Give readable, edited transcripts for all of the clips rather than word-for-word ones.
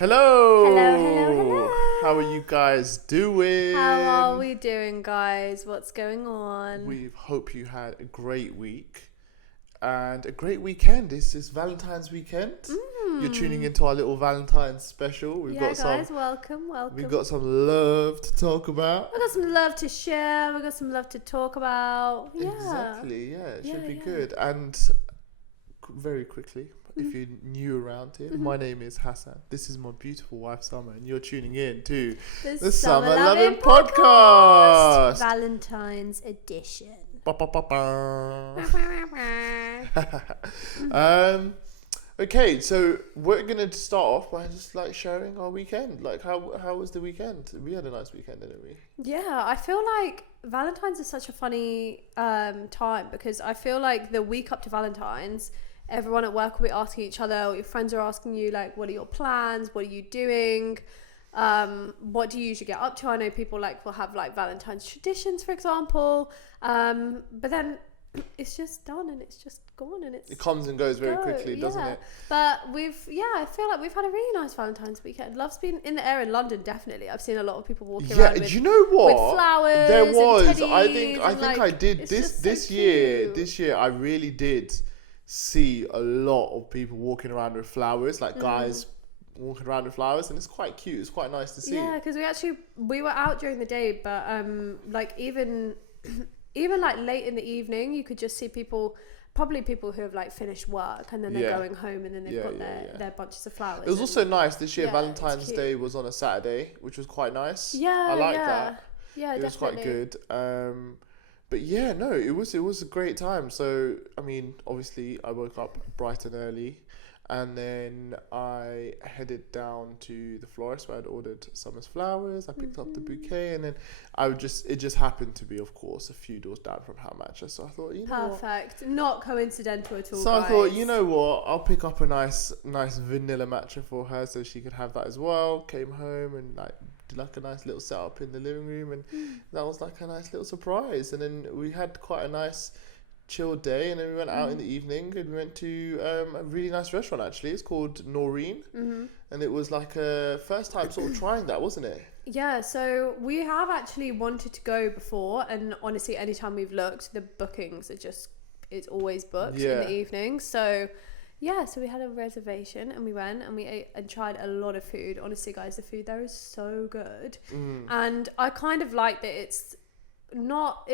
Hello. Hello. How are you guys doing? How are we doing, guys? What's going on? We hope you had a great week and a great weekend. This is Valentine's weekend. You're tuning into our little Valentine's special. We've got welcome. We've got some love to talk about. We've got some love to share. We've got some love to talk about. Yeah. Exactly. Yeah, it should be good. And very quickly, if you're new around here, my name is Hassan. This is my beautiful wife Summer, and you're tuning in to the Summer Lovin podcast, Valentine's edition. Okay, so we're gonna start off by just like sharing our weekend. Like, how was the weekend? We had a nice weekend, didn't we? Yeah, I feel like Valentine's is such a funny time because I feel like the week up to Valentine's, everyone at work will be asking each other, or your friends are asking you, like, what are your plans? What are you doing? What do you usually get up to? I know people will have like Valentine's traditions, for example. But then it's just done and it's just gone and it comes and goes very quickly, doesn't it? But I feel like we've had a really nice Valentine's weekend. Love's been in the air in London, definitely. I've seen a lot of people walking around with, you know what? With flowers. There was. And teddies I think I did this year. This year I really did see a lot of people walking around with flowers, like guys walking around with flowers, and it's quite cute. It's quite nice to see. Yeah, because we were out during the day, but like even like late in the evening, you could just see people who have like finished work and then they're going home and then they've got their bunches of flowers. It was also nice this year. Valentine's Day was on a Saturday, which was quite nice. Yeah, I like that. Yeah, it was quite good. But yeah, no, it was a great time. So I mean, obviously, I woke up bright and early, and then I headed down to the florist where I'd ordered Summer's flowers. I picked up the bouquet, and then it just happened to be, of course, a few doors down from how much. So I thought, perfect, not coincidental at all. So guys. I thought, you know what, I'll pick up a nice vanilla matcha for her so she could have that as well. Came home and did like a nice little setup in the living room, and that was like a nice little surprise. And then we had quite a nice chill day, and then we went out in the evening and we went to a really nice restaurant. Actually, it's called Noreen, and it was like a first time sort of trying that, wasn't it? Yeah, so we have actually wanted to go before, and honestly, anytime we've looked, the bookings it's always booked in the evening. So yeah, so we had a reservation and we went and we ate and tried a lot of food. Honestly, guys, the food there is so good. And I kind of like that it's not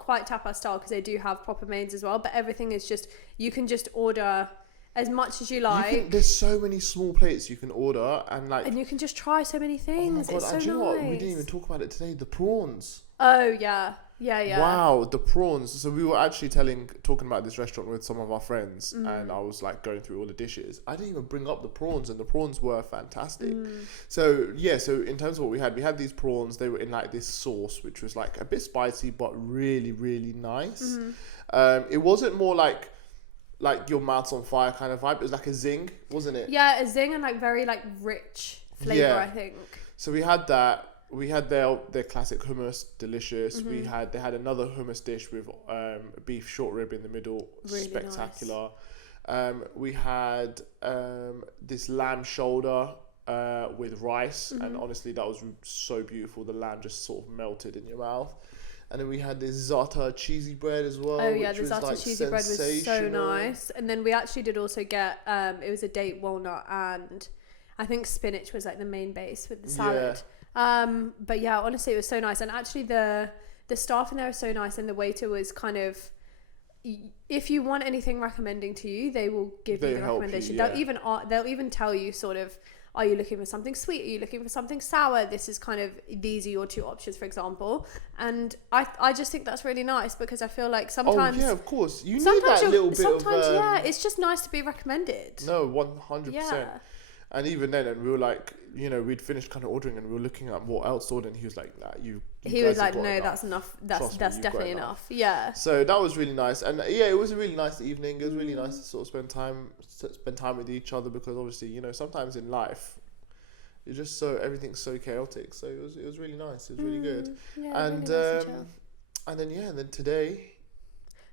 quite tapas style because they do have proper mains as well, but everything is just, you can just order as much as you like. There's so many small plates you can order, and you can just try so many things. Oh my God, it's so nice. You know what? We didn't even talk about it today. The prawns. Oh yeah. Wow, the prawns. So we were actually talking about this restaurant with some of our friends, and I was like going through all the dishes. I didn't even bring up the prawns, and the prawns were fantastic. So in terms of what we had these prawns. They were in like this sauce, which was like a bit spicy, but really, really nice. It wasn't more like your mouth's on fire kind of vibe. It was like a zing, wasn't it? Yeah, a zing and like very like rich flavor, I think. So we had that. We had their classic hummus, delicious. They had another hummus dish with beef short rib in the middle, really spectacular. Nice. We had this lamb shoulder with rice, and honestly, that was so beautiful. The lamb just sort of melted in your mouth. And then we had this za'atar cheesy bread as well. Oh yeah, the za'atar cheesy bread was so nice. And then we actually did also get it was a date walnut, and I think spinach was like the main base with the salad. But yeah, honestly, it was so nice. And actually the staff in there are so nice, and the waiter was kind of, if you want anything recommending to you, they will give you the recommendation. They'll even tell you sort of, are you looking for something sweet? Are you looking for something sour? These are your two options, for example. And I just think that's really nice, because I feel like sometimes... Oh, yeah, of course. You need that little bit of... Sometimes, it's just nice to be recommended. No, 100%. Yeah. And even then, and we were like, we'd finished kind of ordering, and we were looking at what else ordered, and he was like, nah, he was like, no, enough. That's enough. That's definitely enough. Yeah. So that was really nice. And yeah, it was a really nice evening. It was really nice to sort of spend time with each other, because obviously, sometimes in life, it's just everything's so chaotic. So it was really nice. It was really good. Yeah, and really nice and then today,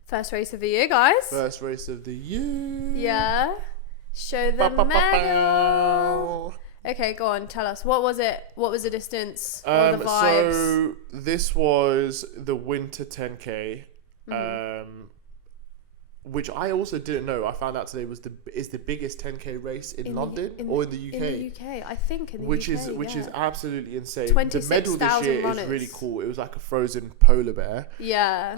first race of the year, guys. First race of the year. Yeah. Show them manual. Okay, go on. Tell us. What was it? What was the distance? What were the vibes? So this was the winter 10K, which I also didn't know. I found out today is the biggest 10K race in London or in the UK. In the UK, I think in the which UK, which is absolutely insane. 26,000 the medal this year runners. is really cool. It was like a frozen polar bear. Yeah.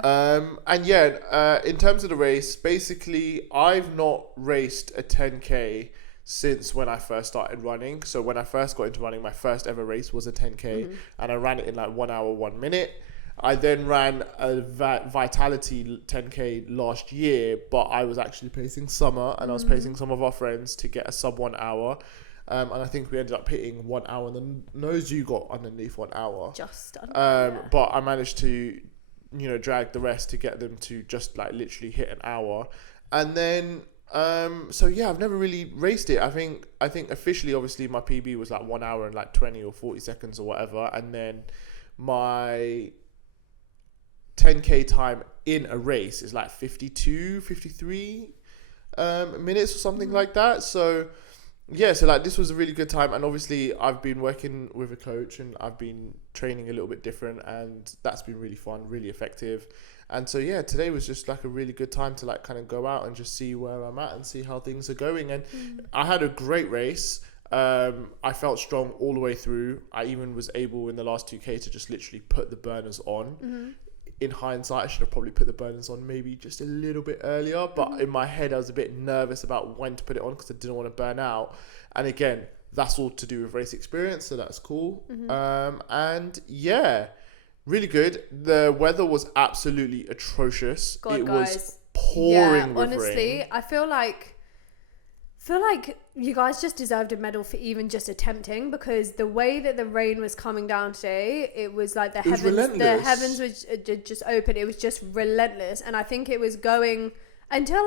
And yeah, in terms of the race, basically I've not raced a 10K since when I first started running. So when I first got into running, my first ever race was a 10K, and I ran it in like 1 hour, 1 minute. I then ran a Vitality 10K last year, but I was actually pacing Summer, and I was pacing some of our friends to get a sub 1 hour. And I think we ended up hitting 1 hour, and the nose you got underneath 1 hour. Just under. But I managed to, drag the rest to get them to just like literally hit an hour. And then, so yeah, I've never really raced it. I think officially, obviously, my PB was like 1 hour and like 20 or 40 seconds or whatever. And then my 10K time in a race is like 52, 53 minutes or something like that. So yeah, so like this was a really good time, and obviously I've been working with a coach and I've been training a little bit different, and that's been really fun, really effective. And so yeah, today was just like a really good time to like kind of go out and just see where I'm at and see how things are going. And I had a great race. I felt strong all the way through. I even was able in the last 2K to just literally put the burners on. In hindsight, I should have probably put the burners on maybe just a little bit earlier, but in my head I was a bit nervous about when to put it on because I didn't want to burn out. And again, that's all to do with race experience, so that's cool. And yeah, really good. The weather was absolutely atrocious. It was pouring with honestly, rain. I feel like you guys just deserved a medal for even just attempting, because the way that the rain was coming down today, it was like the heavens was just open. It was just relentless, and I think it was going until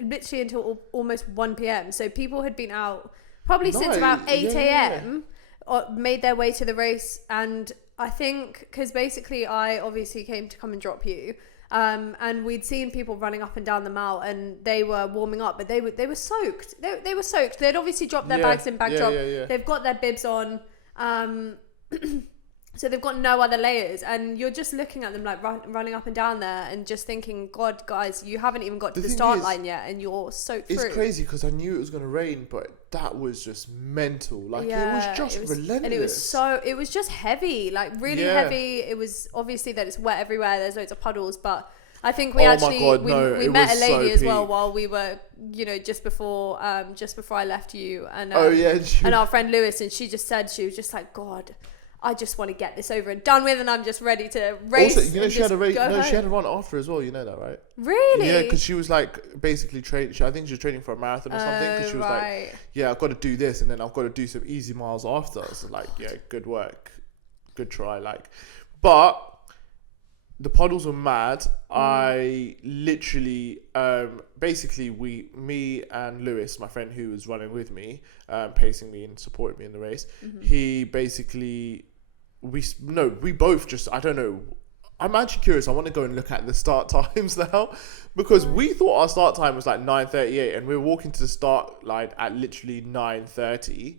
literally until almost 1 p.m. So people had been out probably since about 8 a.m. or made their way to the race. And I think because basically I obviously came to come and drop you. And we'd seen people running up and down the mall, and they were warming up, but they were soaked. They were soaked. They'd obviously dropped their bags in bag drop. They've got their bibs on, so they've got no other layers. And you're just looking at them like running up and down there, and just thinking, God, guys, you haven't even got to the start line yet, and you're soaked through. It's crazy because I knew it was going to rain, but that was just mental. Like it was just relentless. And it was just heavy, like really heavy. It was obviously that it's wet everywhere. There's loads of puddles, but I think we met a lady as well while we were, just before I left you, and and our friend Lewis, and she was just like, God, I just want to get this over and done with, and I'm just ready to race. Also, she had a race. No, she had a run after as well. You know that, right? Really? Yeah, because she was like basically training. I think she was training for a marathon or something. Because she was like, yeah, I've got to do this, and then I've got to do some easy miles after. So like, yeah, good work, good try. Like, but the puddles were mad. I literally, basically, me and Lewis, my friend who was running with me, pacing me and supporting me in the race, he basically, we both just, I don't know, I'm actually curious. I want to go and look at the start times now, because we thought our start time was like 9:38, and we were walking to the start line at literally 9:30,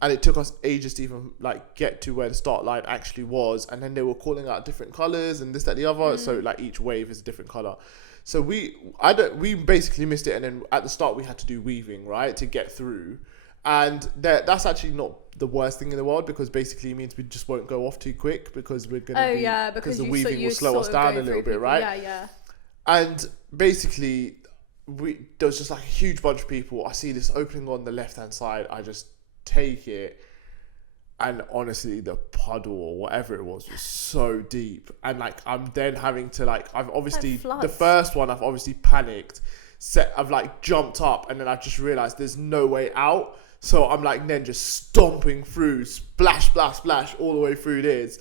and it took us ages to even like get to where the start line actually was. And then they were calling out different colors and this, that, the other. So like each wave is a different color. So we basically missed it. And then at the start we had to do weaving, right, to get through. And that's actually not the worst thing in the world, because basically it means we just won't go off too quick, because we're going to because the weaving will slow us down a little bit, right? Yeah. And basically there was just like a huge bunch of people. I see this opening on the left hand side. I just take it, and honestly the puddle or whatever it was so deep, and like I'm then having to like, I've obviously the first one I've obviously panicked, I've like jumped up, and then I've just realized there's no way out. So I'm like then just stomping through, splash, splash, splash, all the way through this.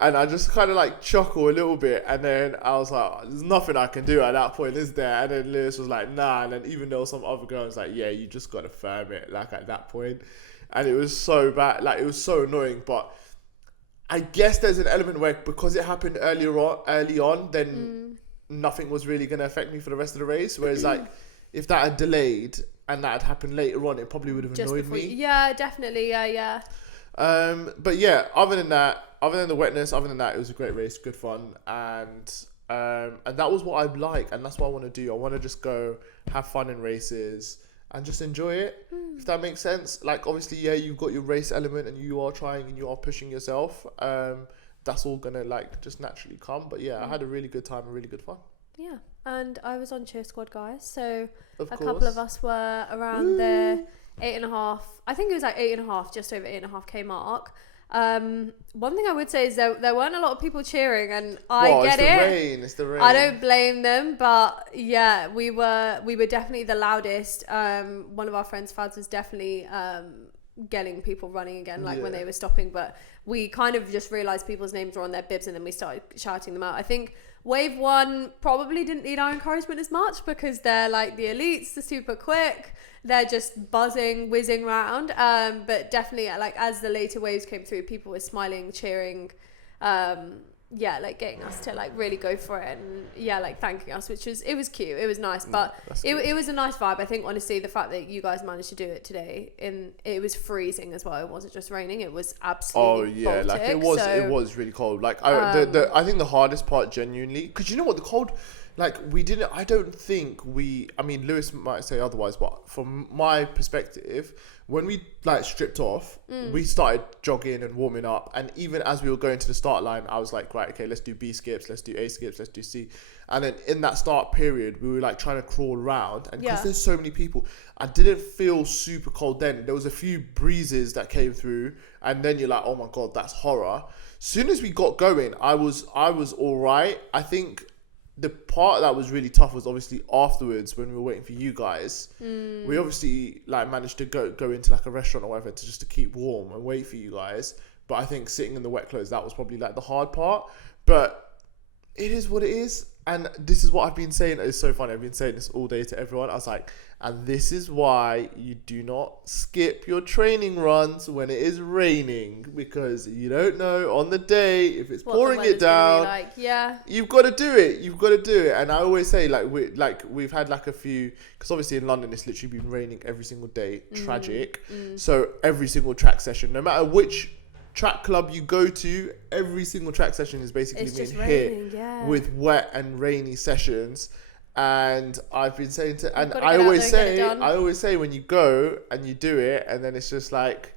And I just kind of like chuckle a little bit. And then I was like, there's nothing I can do at that point, is there? And then Lewis was like, nah. And then even though some other girl was like, yeah, you just got to firm it, like at that point. And it was so bad. Like it was so annoying. But I guess there's an element where, because it happened early on, then nothing was really going to affect me for the rest of the race. Whereas like if that had delayed, and that had happened later on, it probably would have annoyed me. Yeah, definitely. Yeah. But yeah, other than the wetness, other than that, it was a great race, good fun, and that was what I like, and that's what I want to do. I want to just go have fun in races and just enjoy it, if that makes sense. Like, obviously, yeah, you've got your race element and you are trying and you are pushing yourself. That's all gonna like just naturally come. But yeah, I had a really good time and really good fun. Yeah, and I was on cheer squad, guys. So couple of us were around the 8.5. I think it was like 8.5, just over 8.5K mark. One thing I would say is there weren't a lot of people cheering, and It's the rain. I don't blame them, but yeah, we were definitely the loudest. One of our friends, Fads, was definitely getting people running again, like when they were stopping, but we kind of just realized people's names were on their bibs, and then we started shouting them out. I think Wave 1 probably didn't need our encouragement as much because they're like the elites, they're super quick, they're just buzzing, whizzing around. But definitely, like, as the later waves came through, people were smiling, cheering, like getting us to like really go for it, and like thanking us, it was cute, it was nice. But it was a nice vibe. I think, honestly, the fact that you guys managed to do it today, it was freezing as well, it wasn't just raining, it was absolutely Baltic, like it was really cold. Like I think the hardest part, genuinely, because you know what, the cold, like, I don't think I mean, Lewis might say otherwise, but from my perspective, when we like stripped off, we started jogging and warming up, and even as we were going to the start line, I was like, right, okay, let's do B skips, let's do A skips, let's do C. And then in that start period, we were like trying to crawl around, and because there's so many people, I didn't feel super cold then. There was a few breezes that came through, and then you're like, oh my god, that's horror. Soon as we got going, I was all right. I think the part that was really tough was obviously afterwards when we were waiting for you guys. We obviously like managed to go into like a restaurant or whatever to keep warm and wait for you guys. But I think sitting in the wet clothes, that was probably like the hard part. But it is what it is. And this is what I've been saying. It's so funny. I've been saying this all day to everyone. I was like, and this is why you do not skip your training runs when it is raining, because you don't know on the day if it's pouring it down. Like, you've got to do it. You've got to do it. And I always say, we've had like a few, because obviously in London it's literally been raining every single day. Tragic. So every single track session, no matter which track club you go to, every single track session is basically being hit with wet and rainy sessions. And I've been saying I always say when you go and you do it, and then it's just like,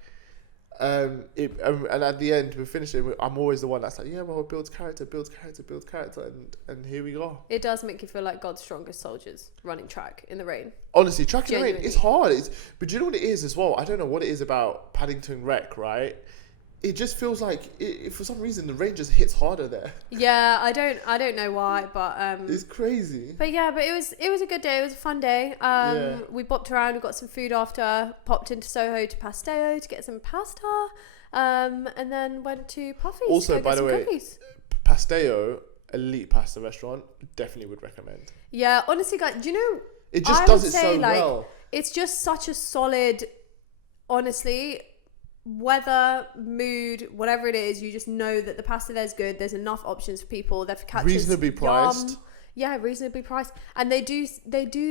and at the end we're finishing, I'm always the one that's like, yeah, well, it builds character, and here we go. It does make you feel like God's strongest soldiers running track in the rain. Honestly, track in the rain, it's hard. But do you know what it is as well? I don't know what it is about Paddington Rec, right? It just feels like for some reason the rain just hits harder there. Yeah, I don't know why, but it's crazy. But yeah, but it was a good day. It was a fun day. We bopped around. We got some food after. Popped into Soho to Pastel to get some pasta, and then went to Puffy's. Also, by the way, Pastel, elite pasta restaurant, definitely would recommend. Yeah, honestly, guys, do you know? It just does it so well. It's just such a solid, honestly. Weather, mood, whatever it is, you just know that the pasta there's good. There's enough options for people. They're reasonably priced. Yeah, reasonably priced, and they do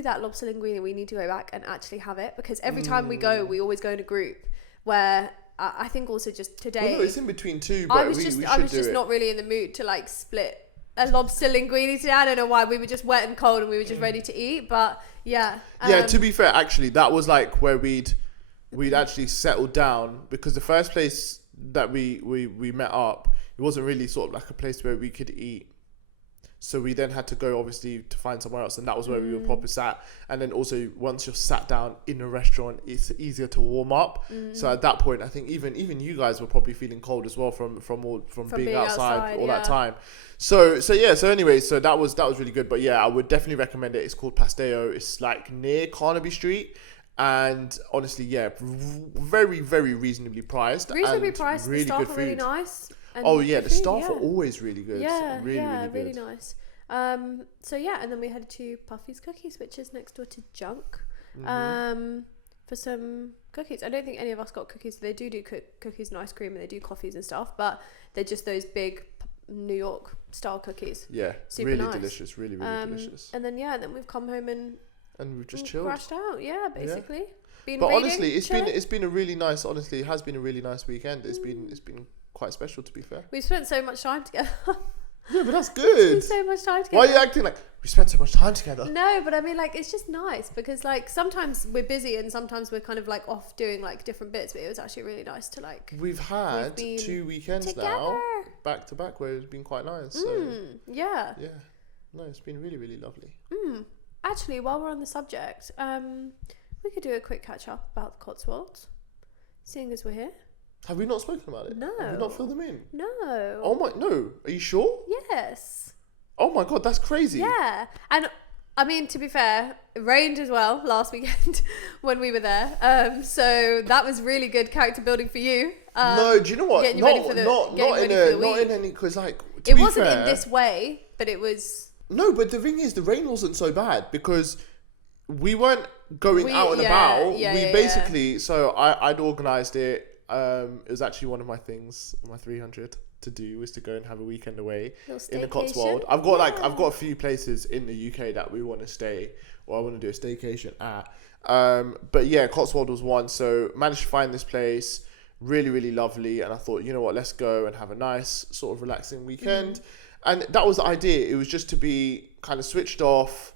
that lobster linguine. We need to go back and actually have it, because every time we go, we always go in a group. Where I think also just today, it's in between two. But I was just not really in the mood to like split a lobster linguine today. I don't know why. We were just wet and cold, and we were just ready to eat. But yeah. To be fair, actually, that was like where we'd actually settled down, because the first place that we met up, it wasn't really sort of like a place where we could eat. So we then had to go, obviously, to find somewhere else, and that was where we were proper sat. And then also, once you're sat down in a restaurant, it's easier to warm up. So at that point, I think even you guys were probably feeling cold as well from being outside all that time. So anyway, that was really good. But yeah, I would definitely recommend it. It's called Pastel. It's like near Carnaby Street. And honestly, yeah, very, very reasonably priced. Really priced. The staff are really nice. The staff are always really good. Yeah, really nice. So yeah, and then we headed to Puffy's Cookies, which is next door to Junk, for some cookies. I don't think any of us got cookies. They do cookies and ice cream, and they do coffees and stuff, but they're just those big New York style cookies. Yeah, super really nice. Delicious, really delicious. And then we've come home and and we've just chilled. Crashed out, yeah, basically. Yeah. But honestly, it has been a really nice weekend. It's been quite special, to be fair. We spent so much time together. Yeah, but that's good. We spent so much time together. Why are you acting like we spent so much time together? No, but I mean, like, it's just nice because, like, sometimes we're busy and sometimes we're kind of like off doing like different bits. But it was actually really nice to like. We've had 2 weekends together. Now, back to back, where it's been quite nice. So, yeah. Yeah. No, it's been really, really lovely. Actually, while we're on the subject, we could do a quick catch up about the Cotswolds, seeing as we're here. Have we not spoken about it? No. Have we not filled them in? No. Oh my, no. Are you sure? Yes. Oh my God, that's crazy. Yeah. And I mean, to be fair, it rained as well last weekend when we were there. So that was really good character building for you. No, do you know what? Not in any, because like, it wasn't in this way, but it was. No, but the thing is, the rain wasn't so bad because we weren't going out and about. So I'd organised it. It was actually one of my things, my 300 to do was to go and have a weekend away in the Cotswold. I've got a few places in the UK that we want to stay, or I want to do a staycation at. But yeah, Cotswold was one. So managed to find this place, really, really lovely. And I thought, you know what, let's go and have a nice sort of relaxing weekend. And that was the idea. It was just to be kind of switched off.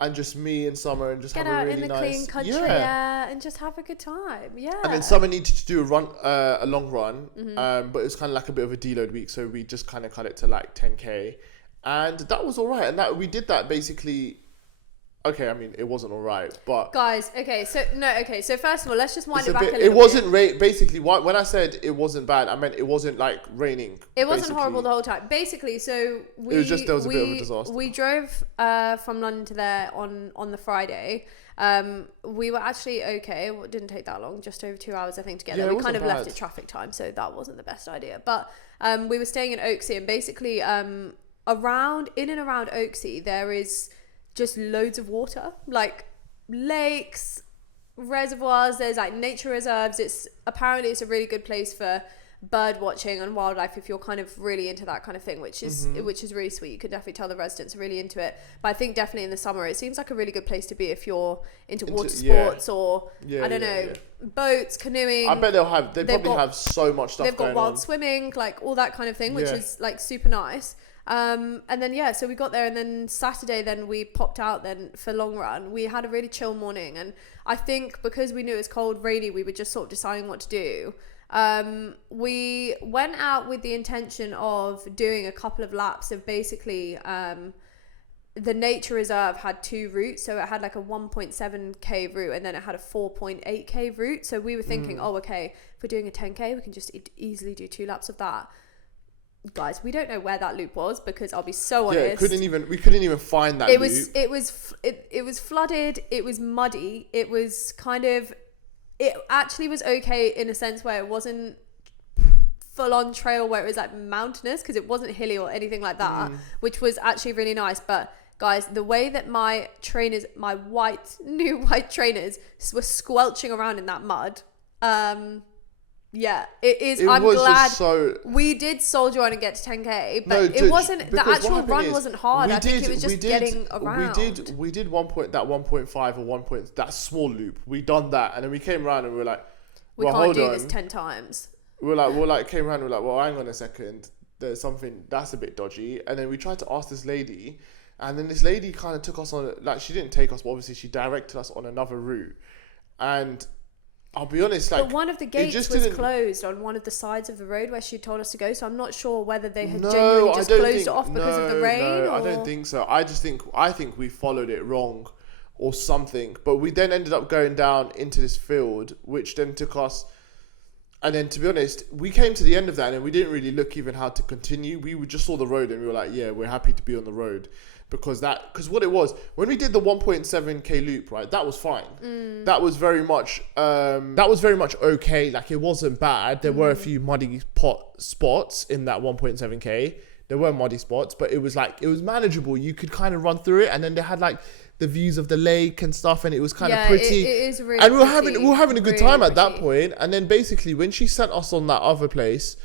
And just me and Summer and just get have a really nice... Get out in the clean country, and just have a good time, And then Summer needed to do a long run, but it was kind of like a bit of a deload week, so we just kind of cut it to like 10k. And that was all right. And we did that basically... Okay, I mean, it wasn't all right, but... Guys, so first of all, let's just wind it back a little bit. It wasn't... Basically, when I said it wasn't bad, I meant it wasn't, like, raining. It wasn't horrible the whole time. Basically, so we... It was just, there was a bit of a disaster. We drove from London to there on the Friday. We were actually okay. It didn't take that long, just over 2 hours, I think, to get there. We kind of left at traffic time, so that wasn't the best idea. But we were staying in Oaksey, and basically in and around Oaksey, there is... just loads of water, like lakes, reservoirs. There's like nature reserves. It's a really good place for bird watching and wildlife if you're kind of really into that kind of thing, which is really sweet. You can definitely tell the residents are really into it. But I think definitely in the summer it seems like a really good place to be if you're into water sports or boats, canoeing. I bet they probably have so much stuff. They've got wild swimming, like all that kind of thing, which is like super nice. And then so we got there, and then Saturday then we popped out then for long run. We had a really chill morning, and I think because we knew it was cold, rainy, we were just sort of deciding what to do. We went out with the intention of doing a couple of laps of basically the nature reserve had 2 routes, so it had like a 1.7k route and then it had a 4.8k route. So we were thinking, if we're doing a 10k, we can just easily do 2 laps of that. Guys, we don't know where that loop was because I'll be so honest. We couldn't even find that loop. It was flooded. It was muddy. It was it actually was okay in a sense where it wasn't full on trail where it was like mountainous, because it wasn't hilly or anything like that, which was actually really nice. But guys, the way that my new white trainers were squelching around in that mud, it is. I'm glad we did soldier on and get to 10k, but it wasn't. The actual run wasn't hard. I think it was just getting around. We did 1.5 or 1 point, that small loop. We done that, and then we came around and we were like, we can't do this 10 times. Came around. We're like, well, hang on a second. There's something that's a bit dodgy. And then we tried to ask this lady, and then this lady kind of took us on. Like, she didn't take us, but obviously she directed us on another route, and. I'll be honest, like... But one of the gates was closed on one of the sides of the road where she told us to go, so I'm not sure whether they had genuinely just closed it off because of the rain. No, I don't think so. I think we followed it wrong or something. But we then ended up going down into this field, which then took us... And then, to be honest, we came to the end of that and we didn't really look even how to continue. We just saw the road and we were like, yeah, we're happy to be on the road. Because what it was, when we did the 1.7k loop, right, that was fine. That was very much okay. Like, it wasn't bad. There were a few muddy spots in that 1.7k. There were muddy spots, but it was manageable. You could kind of run through it, and then they had like the views of the lake and stuff, and it was kind of pretty. It is really. And we were having a good time at that point. And then basically, when she sent us on that other place.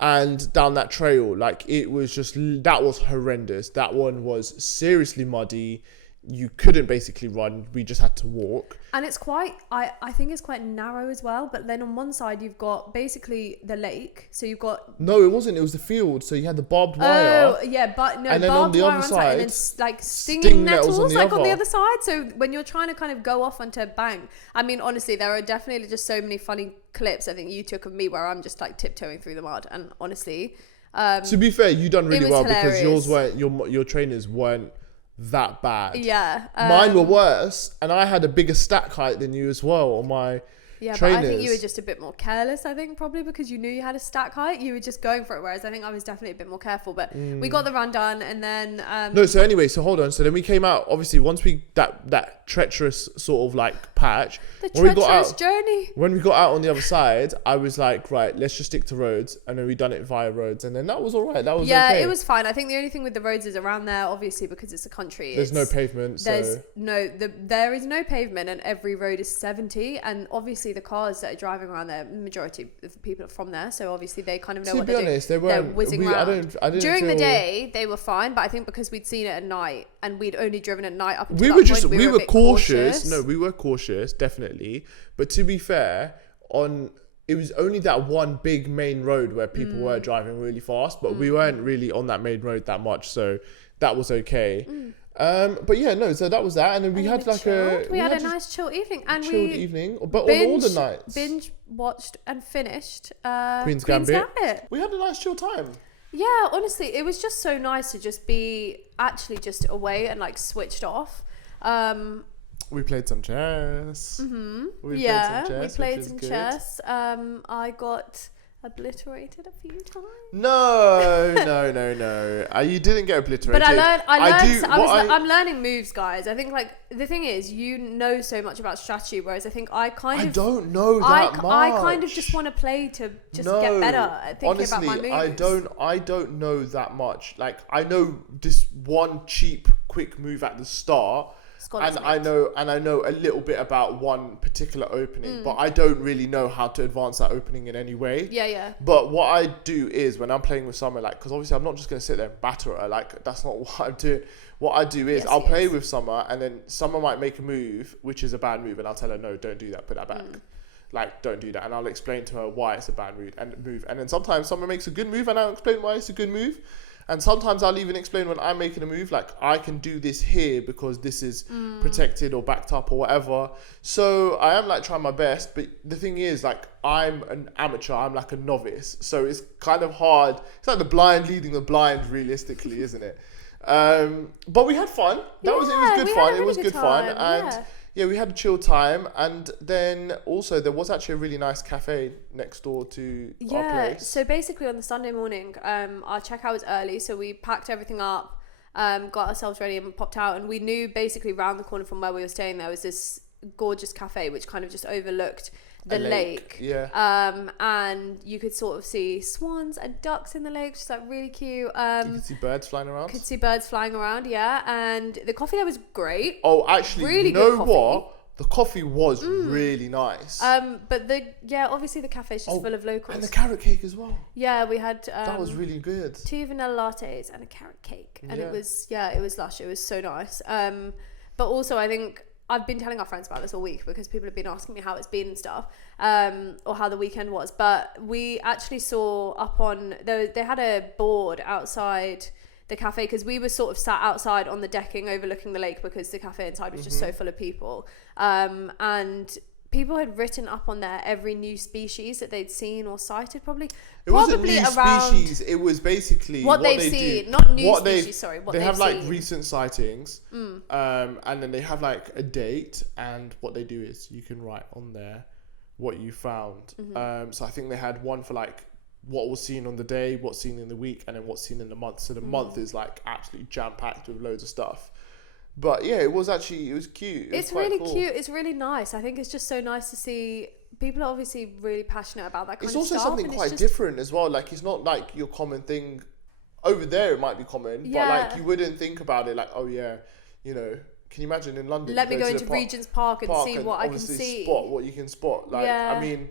And down that trail, like, it was just, that was horrendous. That one was seriously muddy. you couldn't basically run. We just had to walk. And it's quite, I think it's quite narrow as well. But then on one side, you've got basically the lake. So you've got... No, it wasn't. It was the field. So you had the barbed wire. Oh, yeah. But no, and then barbed on the wire other on side, and then like stinging nettles on the other side. So when you're trying to kind of go off onto a bank, I mean, honestly, there are definitely just so many funny clips I think you took of me where I'm just like tiptoeing through the mud. And honestly... to be fair, you done really well hilarious. because yours weren't, your trainers weren't that bad. Yeah. Mine were worse, and I had a bigger stack height than you as well on my trainers. But I think you were just a bit more careless, I think, probably because you knew you had a stack height. You were just going for it, whereas I think I was definitely a bit more careful. But we got the run done, and then... No, so anyway, so hold on. So then we came out, obviously, once we... That treacherous sort of like patch. The treacherous journey. When we got out on the other side, I was like, right, let's just stick to roads. And then we done it via roads. And then that was all right. That was okay. It was fine. I think the only thing with the roads is around there, obviously, because it's a country. There's no pavement. There is no pavement, and every road is 70. And obviously the cars that are driving around there, the majority of the people are from there. So obviously they kind of know what they're doing. To be honest, they're whizzing around. I didn't During the day, they were fine. But I think because we'd seen it at night and we'd only driven at night up until that point, we were cautious. No, we were cautious, definitely. But to be fair, it was only that one big main road where people were driving really fast, but we weren't really on that main road that much, so that was okay. But yeah, no, so that was that, and then we had like we had a nice chill evening, and chilled evening, but on all the nights, binge watched and finished Queen's Gambit. We had a nice chill time. Yeah, honestly, it was just so nice to just be actually just away and like switched off. We played some chess. We played some chess. I got obliterated a few times. No. You didn't get obliterated. But I'm learning moves, guys. I think like the thing is, you know so much about strategy, whereas I think I don't know that much. I kind of just want to play to just get better at thinking about my moves. I don't know that much. Like I know this one cheap, quick move at the start. And I know a little bit about one particular opening, but I don't really know how to advance that opening in any way. Yeah. But what I do is when I'm playing with Summer, like, because obviously I'm not just going to sit there and batter her, like, that's not what I'm doing. What I do is I'll play with Summer, and then Summer might make a move, which is a bad move, and I'll tell her, no, don't do that, put that back. Like, don't do that. And I'll explain to her why it's a bad move. And then sometimes Summer makes a good move, and I'll explain why it's a good move. And sometimes I'll even explain when I'm making a move, like I can do this here because this is protected or backed up or whatever. So I am like trying my best, but the thing is, like, I'm an amateur, I'm like a novice. So it's kind of hard. It's like the blind leading the blind, realistically, isn't it? But we had fun. It was good fun. It was good fun. And yeah, we had a chill time, and then also there was actually a really nice cafe next door to our place. So basically on the Sunday morning, our checkout was early, so we packed everything up, got ourselves ready and popped out, and we knew basically round the corner from where we were staying there was this gorgeous cafe which kind of just overlooked the lake. And you could sort of see swans and ducks in the lake, just like really cute. You could see birds flying around. And the coffee there was great. Oh, actually, really, you know what? The coffee was really nice. But obviously the cafe is just full of locals. And the carrot cake as well. Yeah, we had that was really good. 2 vanilla lattes and a carrot cake, and it was lush. It was so nice. But also I think I've been telling our friends about this all week because people have been asking me how it's been and stuff, or how the weekend was. But we actually saw up on they had a board outside the cafe because we were sort of sat outside on the decking overlooking the lake because the cafe inside was just so full of people. And people had written up on there every new species that they'd seen or sighted. It wasn't new species. It was basically what they've seen, not new species. Sorry, what they they've have like seen. Recent sightings, and then they have like a date, and what they do is you can write on there what you found. So I think they had one for like what was seen on the day, what's seen in the week, and then what's seen in the month. So the month is like absolutely jam packed with loads of stuff. But yeah, it was cute. It's really cool. Cute. It's really nice. I think it's just so nice to see. People are obviously really passionate about that kind of stuff. It's also something quite different as well. Like, it's not like your common thing. Over there, it might be common, but like you wouldn't think about it. Like, oh yeah, you know. Can you imagine in London? Let me go into Regent's Park and see what I can see. Spot what you can spot. Like, I mean,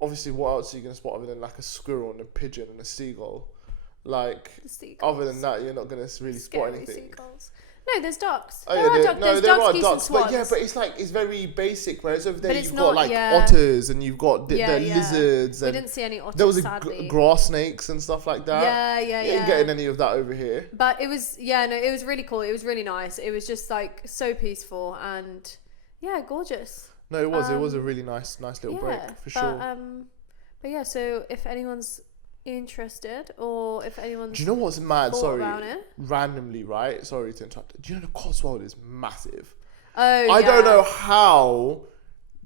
obviously, what else are you gonna spot other than like a squirrel and a pigeon and a seagull? Like, other than that, you're not gonna really spot anything. Seagulls. No, there's ducks. Oh, there are ducks. There's ducks, geese, and swans. But yeah, but it's like it's very basic. Whereas over there you've not, got like otters and you've got the lizards. We And didn't see any otters. there was sadly. grass snakes and stuff like that. Yeah. You ain't getting any of that over here. But it was it was really cool. It was really nice. It was just like so peaceful and gorgeous. No, it was. It was a really nice little break for sure. But yeah, so if anyone's interested or if anyone's do you know what's mad? Sorry, about it? Randomly, right? Sorry to interrupt. Do you know the Cotswold is massive? Oh, I don't know how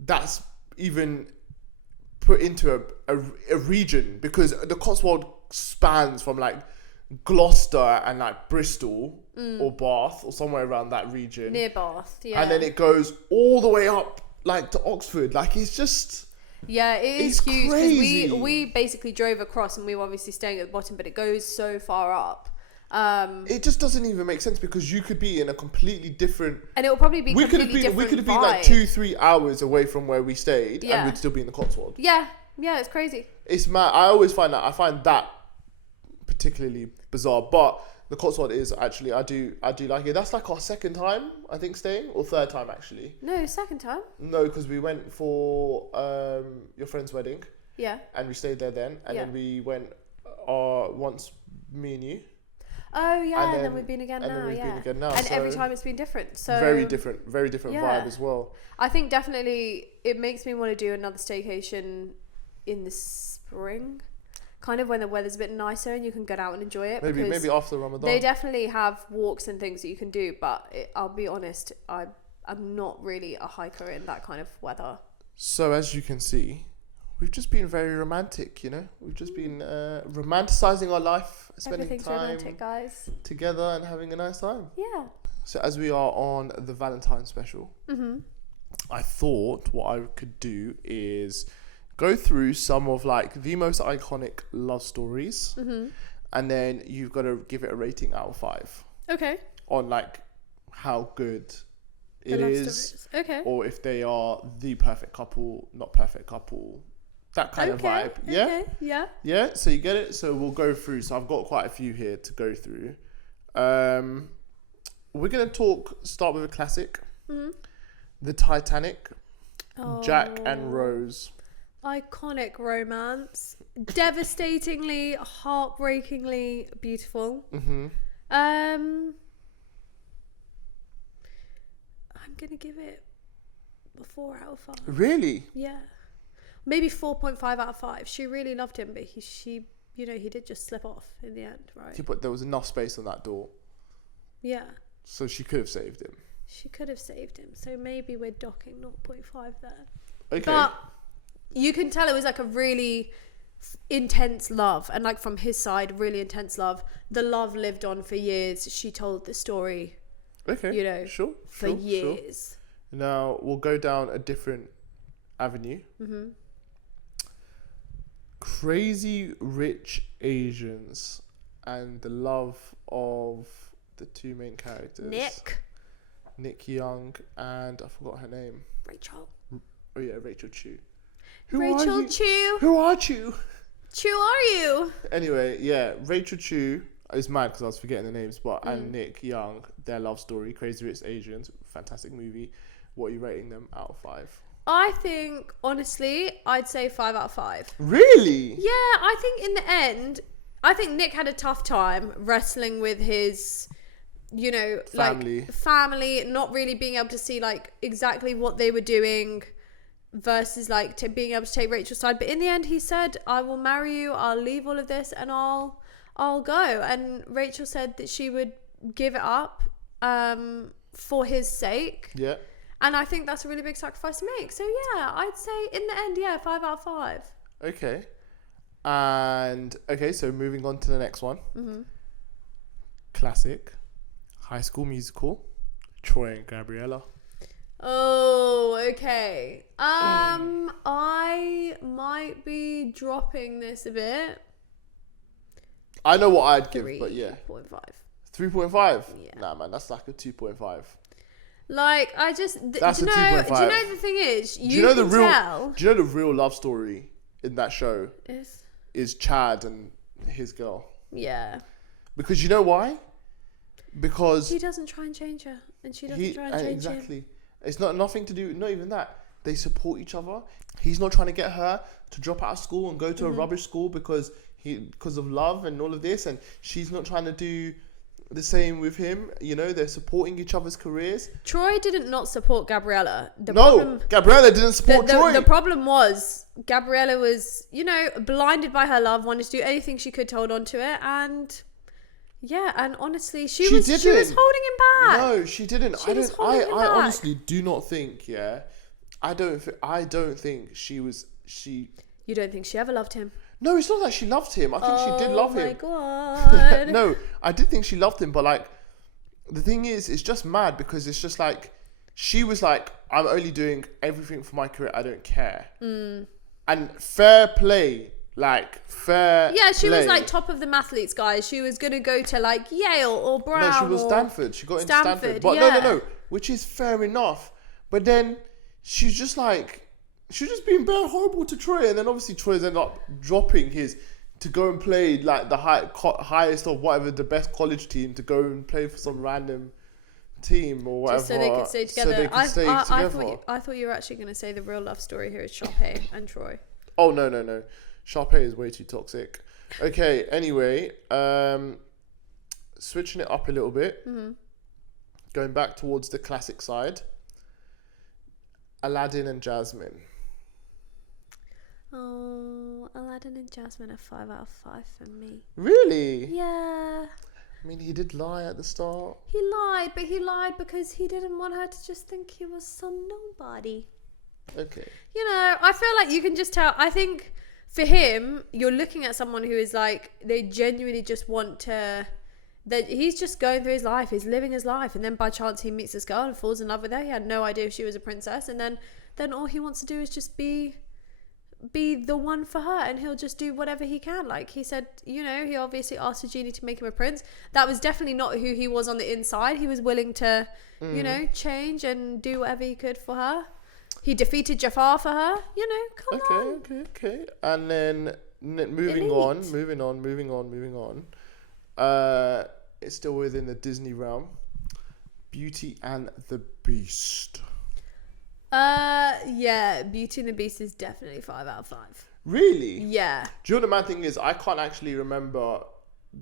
that's even put into a region, because the Cotswold spans from like Gloucester and like Bristol or Bath or somewhere around that region. Near Bath, yeah. And then it goes all the way up like to Oxford. Like it's just... Yeah, it is huge crazy. because we basically drove across and we were obviously staying at the bottom, but it goes so far up. It just doesn't even make sense because you could be in a completely different... And it will probably be different We could have been like 2-3 hours away from where we stayed and we'd still be in the Cotswold. Yeah, it's crazy. It's mad. I always find that particularly bizarre, but the Cotswold is actually, I do like it. That's like our second time, I think, staying, or third time actually. No, second time. No, because we went for your friend's wedding. Yeah. And we stayed there then, and then we went once, me and you. Oh yeah, and then we've been again now. And so every time it's been different. So very different vibe as well. I think definitely it makes me want to do another staycation in the spring. Kind of when the weather's a bit nicer and you can get out and enjoy it. Maybe after Ramadan. They definitely have walks and things that you can do, but I'll be honest, I'm not really a hiker in that kind of weather. So as you can see, we've just been very romantic, you know? We've just been romanticizing our life, spending time romantic, guys. Together and having a nice time. Yeah. So as we are on the Valentine special, I thought what I could do is go through some of like the most iconic love stories, and then you've got to give it a rating out of 5. Okay. On like how good it is, okay, or if they are the perfect couple, not perfect couple, that kind of vibe. Yeah. So you get it. So we'll go through. So I've got quite a few here to go through. We're gonna start with a classic, the Titanic, Jack and Rose. Iconic romance, devastatingly, heartbreakingly beautiful. I'm gonna give it a 4 out of 5. Really? Yeah, maybe 4.5 out of 5. She really loved him, but he did just slip off in the end, right? Yeah, but there was enough space on that door. Yeah. So she could have saved him. So maybe we're docking 0.5 there. Okay. But you can tell it was like a really intense love, and like from his side, really intense love. The love lived on for years. She told the story. Okay. For years. Sure. Now we'll go down a different avenue. Crazy Rich Asians and the love of the two main characters. Nick Young and I forgot her name. Rachel. Oh yeah, Rachel Chu. Rachel Chu. Who are you? Chu are you? Anyway, yeah, Rachel Chu. I was mad because I was forgetting the names, but and Nick Young, their love story, Crazy Rich Asians, fantastic movie. What are you rating them out of 5? I think, honestly, I'd say 5 out of 5. Really? Yeah, I think in the end, I think Nick had a tough time wrestling with his, family, not really being able to see like exactly what they were doing versus like being able to take Rachel's side. But in the end, he said, I will marry you, I'll leave all of this and I'll go. And Rachel said that she would give it up for his sake. Yeah. And I think that's a really big sacrifice to make. So yeah, I'd say in the end, 5 out of 5. Okay. And so moving on to the next one. Classic High School Musical, Troy and Gabriella. Oh, okay. I might be dropping this a bit. I know what I'd give, but yeah. 3.5. 3.5? Yeah. Nah, man, that's like a 2.5. Like, I just... That's a 2.5. Do you know the thing is? Do you know the real love story in that show? Is Chad and his girl. Yeah. Because you know why? because he doesn't try and change her, and she doesn't try and change exactly. him. It's nothing to do. Not even that. They support each other. He's not trying to get her to drop out of school and go to a rubbish school because of love and all of this, and she's not trying to do the same with him. You know, they're supporting each other's careers. Troy didn't not support Gabriella. Gabriella didn't support Troy. The problem was Gabriella was, you know, blinded by her love, wanted to do anything she could to hold on to it, and honestly, she was holding him back. No, she didn't. I honestly do not think. Yeah, I don't think she was. You don't think she ever loved him? No, it's not that she loved him. I think she did love him. Oh my God. No, I did think she loved him, but like, the thing is, it's just mad because it's just like, she was like, I'm only doing everything for my career. I don't care. And fair play. Yeah, she was like top of the mathletes, guys. She was going to go to like Yale or Brown. No, she was Stanford. She got into Stanford. But no, which is fair enough. But then she's just being very horrible to Troy, and then obviously Troy's ended up dropping his to go and play like the highest of whatever, the best college team, to go and play for some random team or whatever. Just so they could stay together. I thought you were actually going to say the real love story here is Sharpay and Troy. Oh no. Sharpay is way too toxic. Okay, anyway, switching it up a little bit, going back towards the classic side, Aladdin and Jasmine. Oh, Aladdin and Jasmine are 5 out of 5 for me. Really? Yeah. I mean, he did lie at the start. He lied, but he lied because he didn't want her to just think he was some nobody. Okay. You know, I feel like you can just tell. I think for him, you're looking at someone who is like, they genuinely just want to, that he's just going through his life, he's living his life, and then by chance he meets this girl and falls in love with her. He had no idea if she was a princess, and then all he wants to do is just be the one for her, and he'll just do whatever he can. Like he said, you know, he obviously asked the genie to make him a prince. That was definitely not who he was on the inside. He was willing to, you know, change and do whatever he could for her. He defeated Jafar for her, you know, come on. Okay. And then moving on. It's still within the Disney realm. Beauty and the Beast. Yeah, Beauty and the Beast is definitely 5 out of 5. Really? Yeah. Do you know what the mad thing is? I can't actually remember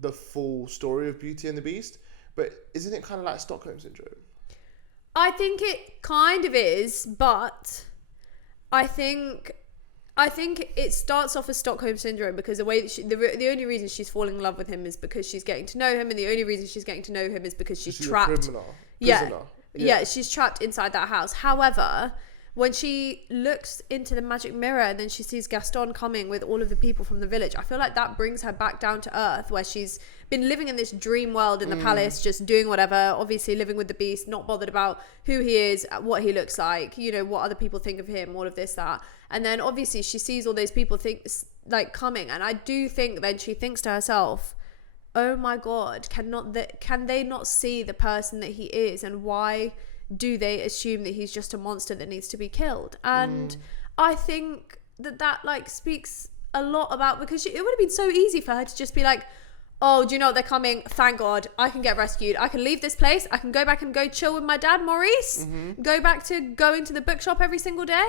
the full story of Beauty and the Beast, but isn't it kind of like Stockholm Syndrome? I think it kind of is, but I think it starts off as Stockholm Syndrome because the way that the only reason she's falling in love with him is because she's getting to know him, and the only reason she's getting to know him is because she's trapped. Yeah, she's trapped inside that house. However, when she looks into the magic mirror and then she sees Gaston coming with all of the people from the village, I feel like that brings her back down to earth, where she's been living in this dream world in the palace, just doing whatever, obviously living with the Beast, not bothered about who he is, what he looks like, you know, what other people think of him, all of this, that. And then obviously she sees all those people coming, and I do think then she thinks to herself, oh my God, can they not see the person that he is, and why do they assume that he's just a monster that needs to be killed? And I think that like speaks a lot about, because it would have been so easy for her to just be like, oh, do you know what, they're coming, thank God, I can get rescued, I can leave this place, I can go back and go chill with my dad Maurice, go back to going to the bookshop every single day,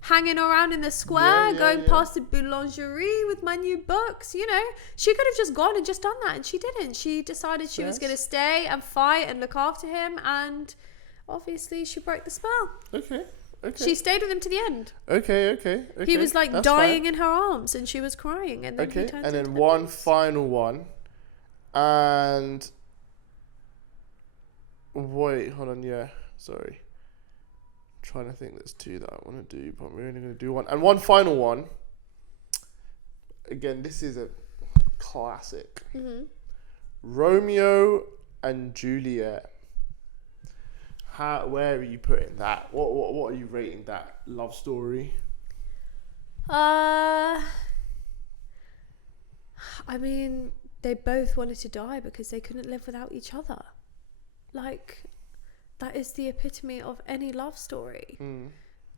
hanging around in the square, going past the boulangerie with my new books. You know, she could have just gone and just done that, and she didn't. She decided she was going to stay and fight and look after him, and obviously she broke the spell. Okay. She stayed with him to the end. Okay. He was like dying in her arms, and she was crying, and then he turned and then into one final one, and wait, hold on, sorry. Trying to think, there's two that I want to do, but we're only going to do one. And one final one. Again, this is a classic. Romeo and Juliet. Where are you putting that? What are you rating that love story? I mean, they both wanted to die because they couldn't live without each other. Like, that is the epitome of any love story.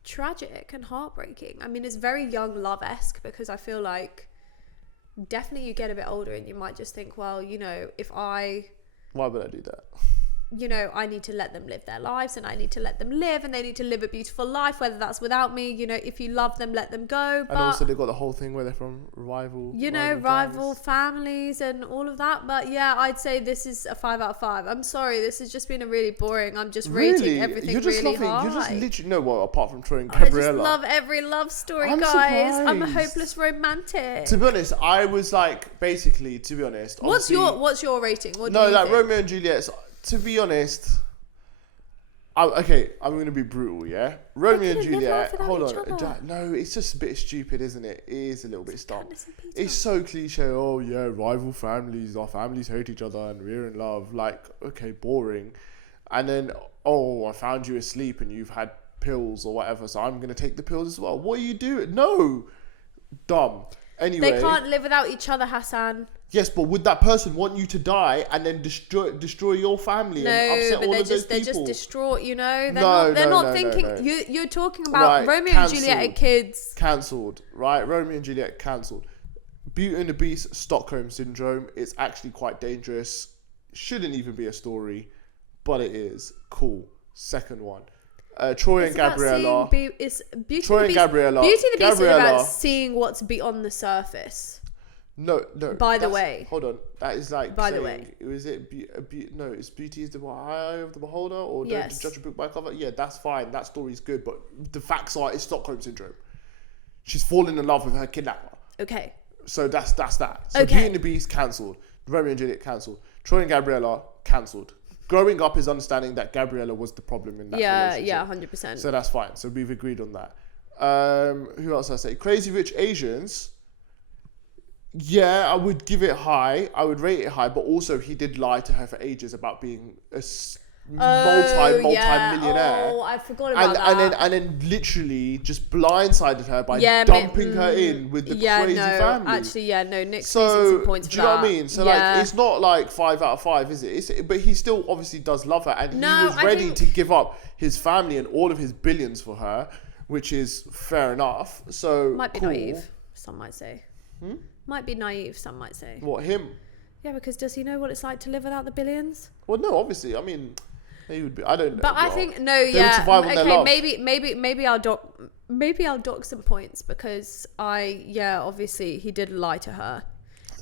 Tragic and heartbreaking. I mean, it's very young love-esque, because I feel like definitely you get a bit older and you might just think, well, you know, if I Why would I do that? You know, I need to let them live their lives, and I need to let them live, and they need to live a beautiful life, whether that's without me. You know, if you love them, let them go. And also they've got the whole thing where they're from rival families and all of that. But yeah, I'd say this is a 5 out of 5. I'm sorry, this has just been a really boring. I'm just rating everything really high. You're just literally, no, well, apart from Troy and Gabriella. I just love every love story, guys. Surprised. I'm a hopeless romantic. To be honest, I was like, basically, to be honest. What's your rating? What do you think? Romeo and Juliet's, to be honest... I'm going to be brutal, yeah? Romeo and Juliet, hold on. No, it's just a bit stupid, isn't it? It is a little bit dumb. It's so cliche. Oh, yeah, rival families. Our families hate each other and we're in love. Like, okay, boring. And then, oh, I found you asleep and you've had pills or whatever, so I'm going to take the pills as well. What are you doing? No! Dumb. Anyway. They can't live without each other, Hassan. Yes, but would that person want you to die and then destroy your family and upset all of those people? They're just distraught, you know? They're not thinking... No. You're talking about Romeo and Juliet are kids. Cancelled, right? Romeo and Juliet cancelled. Beauty and the Beast, Stockholm Syndrome. It's actually quite dangerous. Shouldn't even be a story, but it is. Cool. Second one. Troy and Gabriella. Beauty and the Beast is about seeing what's beyond the surface. No. By the way, hold on. That is like. By the way, is it? No, it's beauty is the eye of the beholder, or don't judge a book by cover. Yeah, that's fine. That story's good, but the facts are it's Stockholm Syndrome. She's fallen in love with her kidnapper. Okay. So that's that. So Beauty and the Beast cancelled. Romeo and Juliet cancelled. Troy and Gabriella cancelled. Growing up is understanding that Gabriella was the problem in that relationship. Yeah, 100%. So that's fine. So we've agreed on that. Who else did I say? Crazy Rich Asians. Yeah, I would give it high. I would rate it high, but also he did lie to her for ages about being a multi-millionaire. Oh, I forgot about that. And then literally just blindsided her by dumping her in with the crazy family. Actually, Nick's losing some points for that. Do you know what I mean? So like, it's not like 5 out of 5, is it? But he still obviously does love her, and he was ready to give up his family and all of his billions for her, which is fair enough. So might be naive, some might say. Might be naive, some might say. What, him? Yeah, because does he know what it's like to live without the billions? Well, no, obviously. I mean, he would be. I don't know. But I think maybe I'll dock some points because obviously he did lie to her,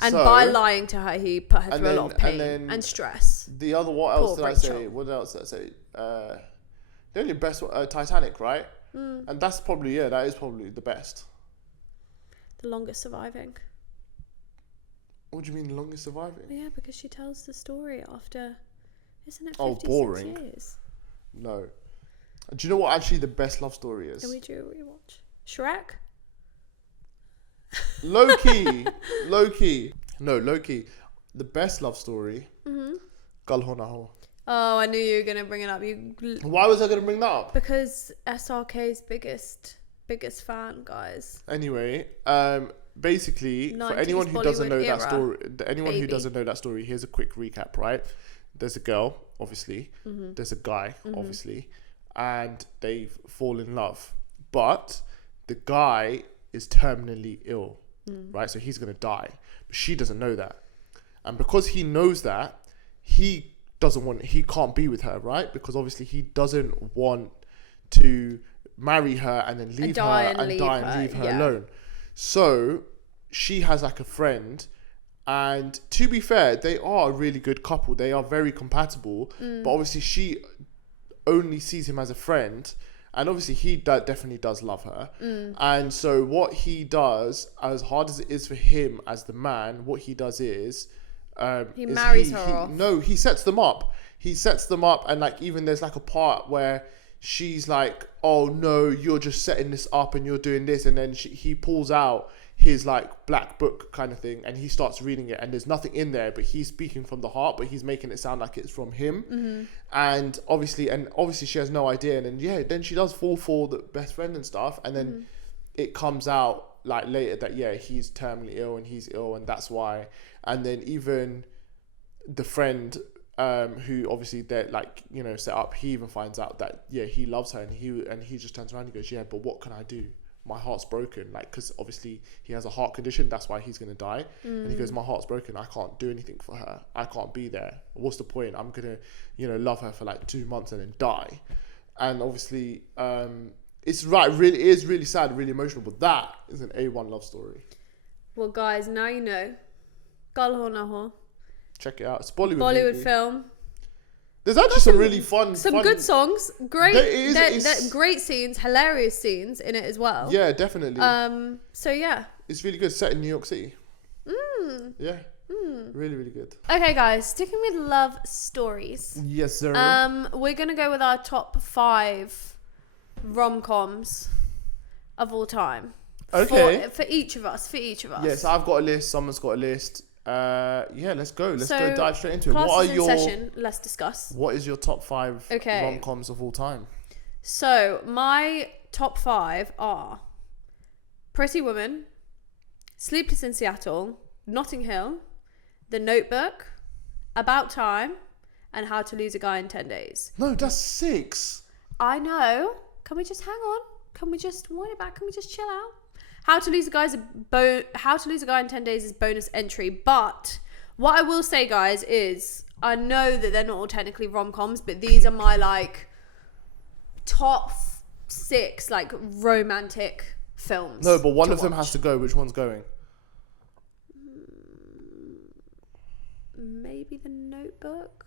and by lying to her, he put her through a lot of pain and stress. The other, what else did I say? The only best Titanic, right? And that's probably that is probably the best. The longest surviving. What do you mean, the longest surviving? Yeah, because she tells the story after, isn't it 56 boring. years? No. Do you know what actually the best love story is? Can we do a rewatch? Shrek? Low key. No, low key. The best love story. Gal Ho Na Ho. Oh, I knew you were going to bring it up. Why was I going to bring that up? Because SRK's biggest fan, guys. Anyway, basically, for anyone who doesn't know that story, here's a quick recap, right? There's a girl, obviously. There's a guy, obviously. And they fall in love. But the guy is terminally ill, right? So he's going to die. But she doesn't know that. And because he knows that, he can't be with her, right? Because obviously he doesn't want to marry her and then leave her alone. So she has like a friend, and to be fair, they are a really good couple. They are very compatible, but obviously she only sees him as a friend, and obviously he definitely does love her. And so what he does, as hard as it is for him as the man, what he does is he marries her off. No, he sets them up. And like even there's like a part where she's like, oh no, you're just setting this up and you're doing this, and then he pulls out his like black book kind of thing and he starts reading it, and there's nothing in there, but he's speaking from the heart, but he's making it sound like it's from him. And obviously she has no idea, and then she does fall for the best friend and stuff, and then it comes out like later that he's terminally ill and he's ill, and that's why. And then even the friend who obviously they're like, set up, he even finds out that he loves her, and he just turns around and goes, but what can I do? my heart's broken, like, because obviously he has a heart condition, that's why he's gonna die. And he goes, my heart's broken, I can't do anything for her, I can't be there, what's the point? I'm gonna, you know, love her for like 2 months and then die. And obviously it's right, really, it is really sad, really emotional, but that is an A1 love story. Well, guys, now you know. Gal Ho Na Ho. Check it out. It's Bollywood film. There's actually some really fun, good songs, great, great scenes, hilarious scenes in it as well. Yeah, definitely. So yeah, it's really good. Set in New York City. Yeah. Really, really good. Okay, guys, sticking with love stories. Yes, sir. We're gonna go with our top 5 rom-coms of all time. Okay. For each of us. Yes, I've got a list. Someone's got a list. Yeah, let's go. Let's go dive straight into it. What are your session? Let's discuss. What is your top 5 rom-coms of all time? So my top 5 are Pretty Woman, Sleepless in Seattle, Notting Hill, The Notebook, About Time, and How to Lose a Guy in 10 Days. No, that's 6. I know. Can we just hang on? Can we just wind it back? Can we just chill out? How to Lose a Guy in 10 Days is bonus entry. But what I will say, guys, is I know that they're not all technically rom-coms, but these are my like top 6 like romantic films. No, but one of them has to go. Which one's going? Maybe The Notebook.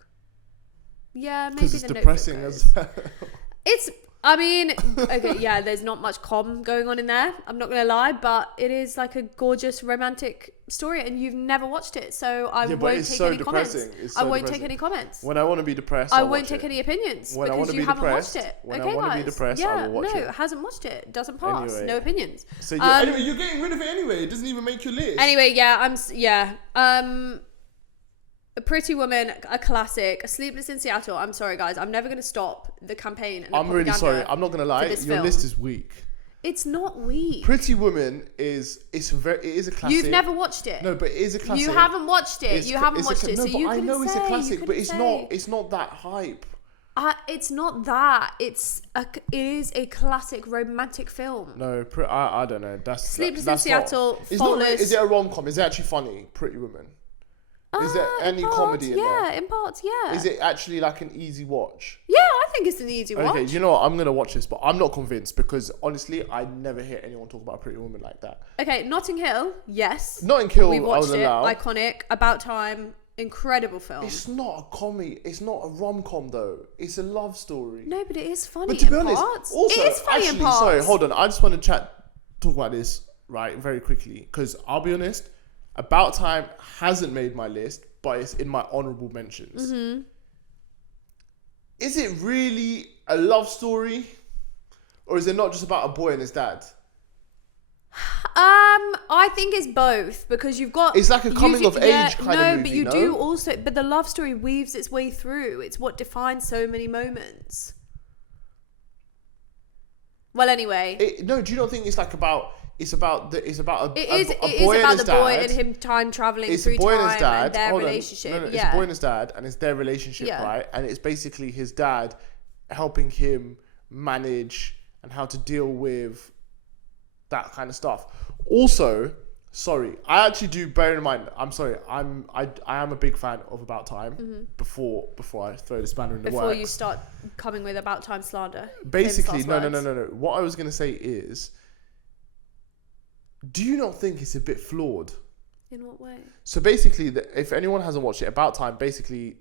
Yeah, maybe because it's The depressing Notebook as It's. I mean, okay, yeah, there's not much com going on in there. I'm not going to lie, but it is like a gorgeous romantic story and you've never watched it. So I won't take any comments. I won't take any comments. When I want to be depressed, I won't take any opinions because you haven't watched it. When I want to be depressed, I will watch it. Hasn't watched it. Doesn't pass. Anyway. No opinions. So anyway, you're getting rid of it anyway. It doesn't even make your list. Anyway, A Pretty Woman, a classic. Sleepless in Seattle. I'm sorry, guys. I'm never going to stop the campaign. And I'm really sorry. I'm not going to lie. Your list is weak. It's not weak. Pretty Woman it is a classic. You've never watched it. No, but it is a classic. You haven't watched it. You haven't watched it. No, so but you I know it's a classic, but it's not that hype. It's not that. It is a classic romantic film. No, I don't know. Sleepless in Seattle. Is it a rom-com? Is it actually funny? Pretty Woman. Is there any comedy in there? Yeah, in parts, yeah. Is it actually like an easy watch? Yeah, I think it's an easy watch. Okay, you know what? I'm going to watch this, but I'm not convinced because honestly, I never hear anyone talk about Pretty Woman like that. Okay, Notting Hill, yes. Notting Hill, we watched it. Iconic. About Time, incredible film. It's not a comedy. It's not a rom-com though. It's a love story. No, but it is funny in parts. Also, it is funny in parts. Sorry, hold on. I just want to talk about this, right, very quickly. Because I'll be honest, About Time hasn't made my list, but it's in my honourable mentions. Mm-hmm. Is it really a love story? Or is it not just about a boy and his dad? I think it's both because you've got... It's like a coming of age kind of movie, but you do also... But the love story weaves its way through. It's what defines so many moments. Well, anyway... do you not think it's like about... It's about a boy and his dad. It is about the boy and him time traveling through time and their relationship. It's a boy and his dad and it's their relationship, right? And it's basically his dad helping him manage and how to deal with that kind of stuff. Also, sorry, I actually do bear in mind. I'm sorry. I am a big fan of About Time. Mm-hmm. Before I throw the spanner in the works. Before you start coming with About Time slander. Basically, no. What I was gonna say is. Do you not think it's a bit flawed? In what way? So basically, if anyone hasn't watched it, About Time, basically,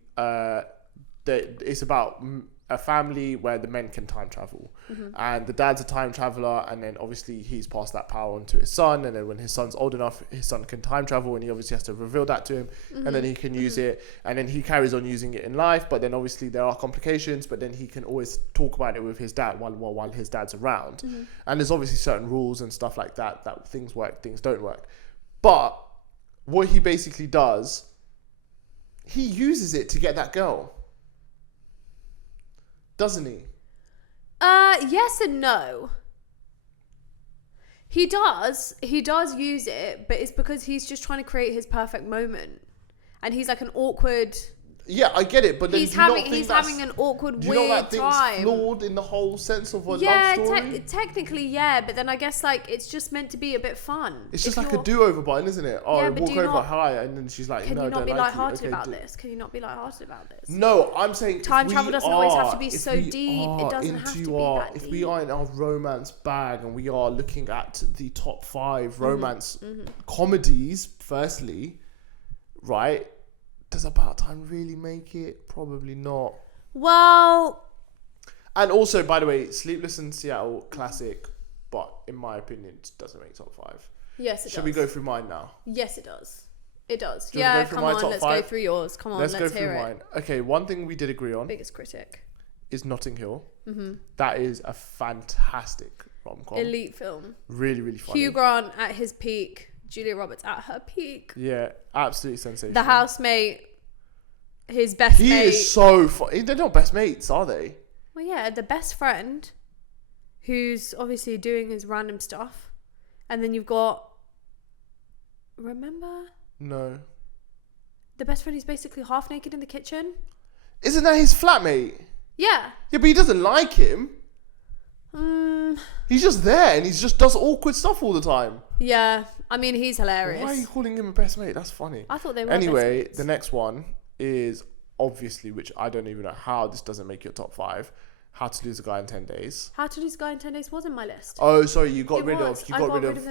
it's about a family where the men can time travel. Mm-hmm. And the dad's a time traveler, and then obviously he's passed that power on to his son, and then when his son's old enough, his son can time travel, and he obviously has to reveal that to him, mm-hmm. and then he can use it, and then he carries on using it in life, but then obviously there are complications, but then he can always talk about it with his dad while his dad's around. Mm-hmm. And there's obviously certain rules and stuff like that things work, things don't work. But what he basically does, he uses it to get that girl. Doesn't he? Yes and no. He does use it, but it's because he's just trying to create his perfect moment. And he's like an awkward Yeah, I get it, but then he's having an awkward, weird time. Flawed in the whole sense of what love story. Technically, yeah, but then I guess like it's just meant to be a bit fun. It's just like a do-over button, isn't it? Oh, yeah, walk over, hi, and then she's like, "Can no, you not be lighthearted about this? this? Can you not be lighthearted about this?" No, I'm saying time travel doesn't always have to be so deep. It doesn't have to be that deep. If we are in our romance bag and we are looking at the top 5 romance comedies, firstly, right? Does About Time really make it? Probably not. Well... And also, by the way, Sleepless in Seattle, classic, but in my opinion, it doesn't make top 5. Yes, it does. Shall we go through mine now? Yes, it does. It does. Yeah, come on, let's go through yours. Come on, let's go through hear mine. Okay, one thing we did agree on... Biggest critic. ...is Notting Hill. Mm-hmm. That is a fantastic rom-com. Elite film. Really, really funny. Hugh Grant at his peak. Julia Roberts at her peak. Yeah, absolutely sensational. The housemate, his best mate. He is so funny. They're not best mates, are they? Well, yeah, the best friend, who's obviously doing his random stuff. And then you've got... Remember? No. The best friend who's basically half naked in the kitchen. Isn't that his flatmate? Yeah. Yeah, but he doesn't like him. He's just there and he just does awkward stuff all the time. Yeah, I mean, he's hilarious. Why are you calling him a best mate? That's funny. I thought they were Anyway, best mates. The next one is obviously, which I don't even know how this doesn't make your top 5, How to Lose a Guy in 10 Days. How to Lose a Guy in 10 Days was in my list. Oh, sorry, you got rid of the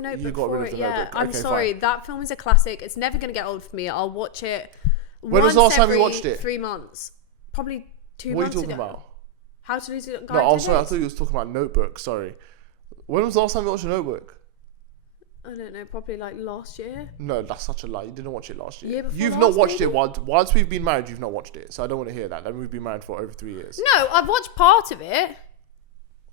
Notebook. You got rid of the yeah. Notebook. I'm sorry, that film is a classic. It's never going to get old for me. I'll watch it When was the last time you watched it? 3 months. Probably 2 months ago. What are you talking about? How to Lose a Guy in 10 No, Days? sorry, I thought you was talking about Notebook, sorry. When was the last time you watched a Notebook? I don't know, probably like last year. No, that's such a lie. You didn't watch it last year. Year before You've last, not watched maybe? it whilst we've been married. You've not watched it, so I don't want to hear that. Then we've been married for over 3 years. No, I've watched part of it.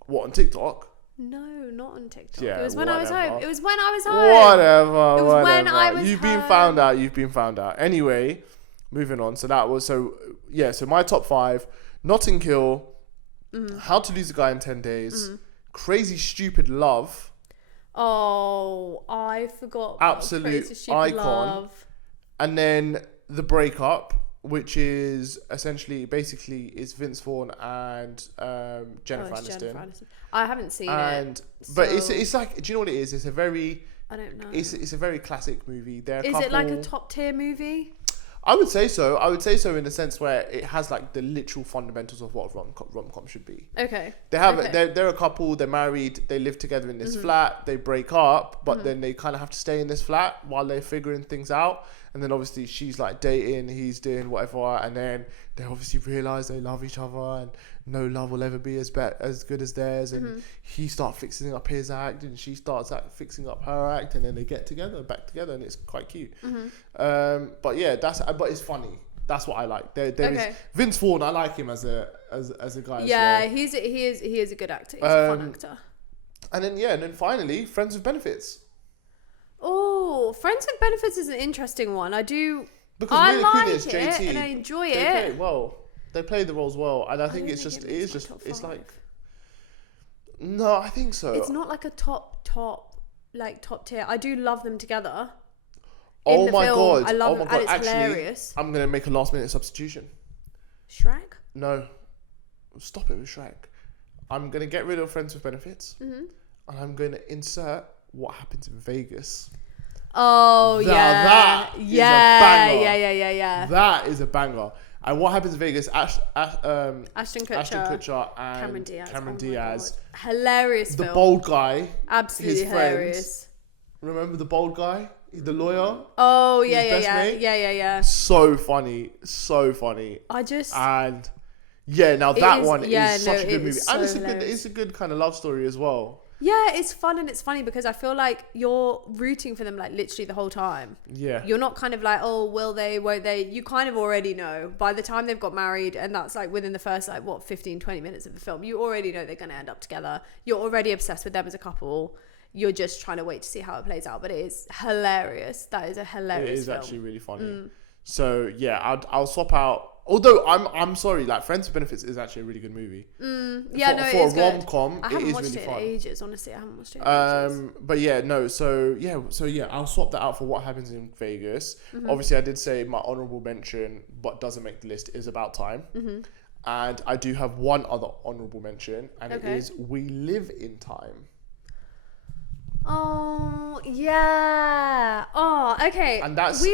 What, on TikTok? No, not on TikTok. Yeah, it was when I was whatever. home. It was when I was home. Whatever. It was when I was You've home. been found out. You've been found out. Anyway, moving on. So that was so my top 5: Notting Hill, How to Lose a Guy in 10 Days, Crazy Stupid Love. Oh, I forgot. Absolute icon. Love. And then The Breakup, which is essentially is Vince Vaughn and Jennifer Aniston. I haven't seen it. But it's like, do you know what it is? It's a very... I don't know. It's a very classic movie. Is it like a top tier movie? I would say so. I would say so in the sense where it has like the literal fundamentals of what rom-com should be. Okay. They're a couple, they're married, they live together in this flat, they break up, but then they kind of have to stay in this flat while they're figuring things out. And then obviously she's like dating, he's doing whatever, and then they obviously realise they love each other and no love will ever be as good as theirs, and he starts fixing up his act and she starts fixing up her act, and then they get back together, and it's quite cute. But yeah, but it's funny. That's what I like. There is Vince Vaughn. I like him as a guy. Yeah, as well. he is a good actor. He's a fun actor. And then finally, Friends with Benefits. Oh, Friends with Benefits is an interesting one. I like Kunis, it JT, and I enjoy they it. play well. They play the roles well, and I think it's like. No, I think so. It's not like a top tier. I do love them together. Oh my god! I love them, and it's Actually, hilarious. I'm gonna make a last minute substitution. Shrek? No, stop it with Shrek. I'm gonna get rid of Friends with Benefits, and I'm gonna insert What Happens in Vegas. Oh that yeah, is a banger. yeah. That is a banger. And What Happens in Vegas? Ashton Kutcher and Cameron Diaz. Hilarious The film. bald guy. Absolutely his hilarious. Friend. Remember the bald guy? The lawyer? Oh, His best mate? yeah. So funny. And yeah, now that one is such a good movie. So and it's a good kind of love story as well. Yeah, it's fun and it's funny because I feel like you're rooting for them like literally the whole time. Yeah. You're not kind of like, oh, will they, won't they? You kind of already know. By the time they've got married, and that's like within the first 15, 20 minutes of the film, you already know they're going to end up together. You're already obsessed with them as a couple. You're just trying to wait to see how it plays out. But it is hilarious. That is a hilarious film. It is actually really funny. So yeah, I'll swap out Although I'm sorry, like Friends with Benefits is actually a really good movie. Yeah, for it is a rom-com, I haven't it is watched really it fun. in ages, honestly. I haven't watched it in ages. But yeah, no. So yeah, I'll swap that out for What Happens in Vegas. Obviously, I did say my honorable mention, but doesn't make the list, is About Time. And I do have one other honorable mention, and it is We Live in Time. Oh yeah. Oh, okay. And that's we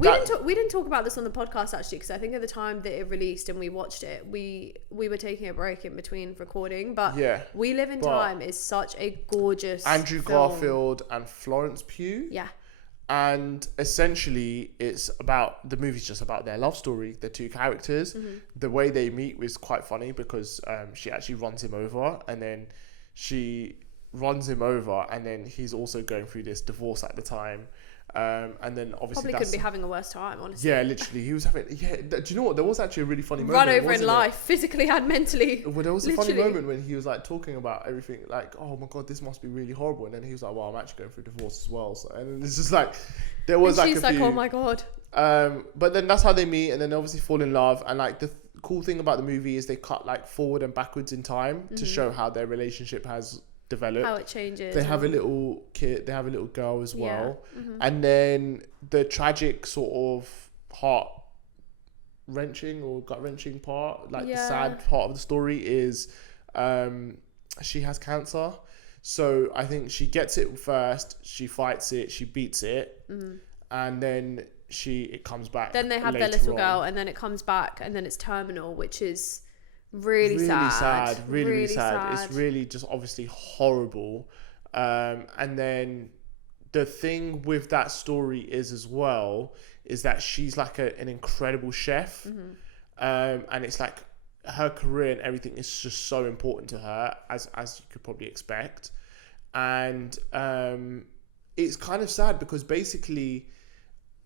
didn't talk about this on the podcast actually, because I think at the time that it released and we watched it, we were taking a break in between recording. But We Live in Time is such a gorgeous Andrew film. Garfield and Florence Pugh. Yeah. And essentially, the movie's just about their love story, the two characters. The way they meet was quite funny because she actually runs him over, and then he's also going through this divorce at the time. And then obviously probably couldn't be having a worse time, honestly. Yeah, literally, he was having. Yeah, do you know what? There was actually a really funny moment. Run over in life, physically and mentally. Well, there was a funny moment when he was like talking about everything, like, oh my god, this must be really horrible, and then he was like, well, I'm actually going through divorce as well. So, and it's just like there was and like she's like, oh my god. But then that's how they meet, and then obviously fall in love. And like the cool thing about the movie is they cut like forward and backwards in time to show how their relationship has developed, how it changes. They have a little kid, they have a little girl as well. And then the tragic sort of heart wrenching or gut wrenching part, like the sad part of the story is she has cancer. So I think she gets it first, she fights it, she beats it, and then it comes back. Then they have their little girl, and then it comes back, and then it's terminal, which is really sad. Really sad. It's really just obviously horrible. And then the thing with that story is that she's like an incredible chef. And it's like her career and everything is just so important to her, as you could probably expect. And it's kind of sad because basically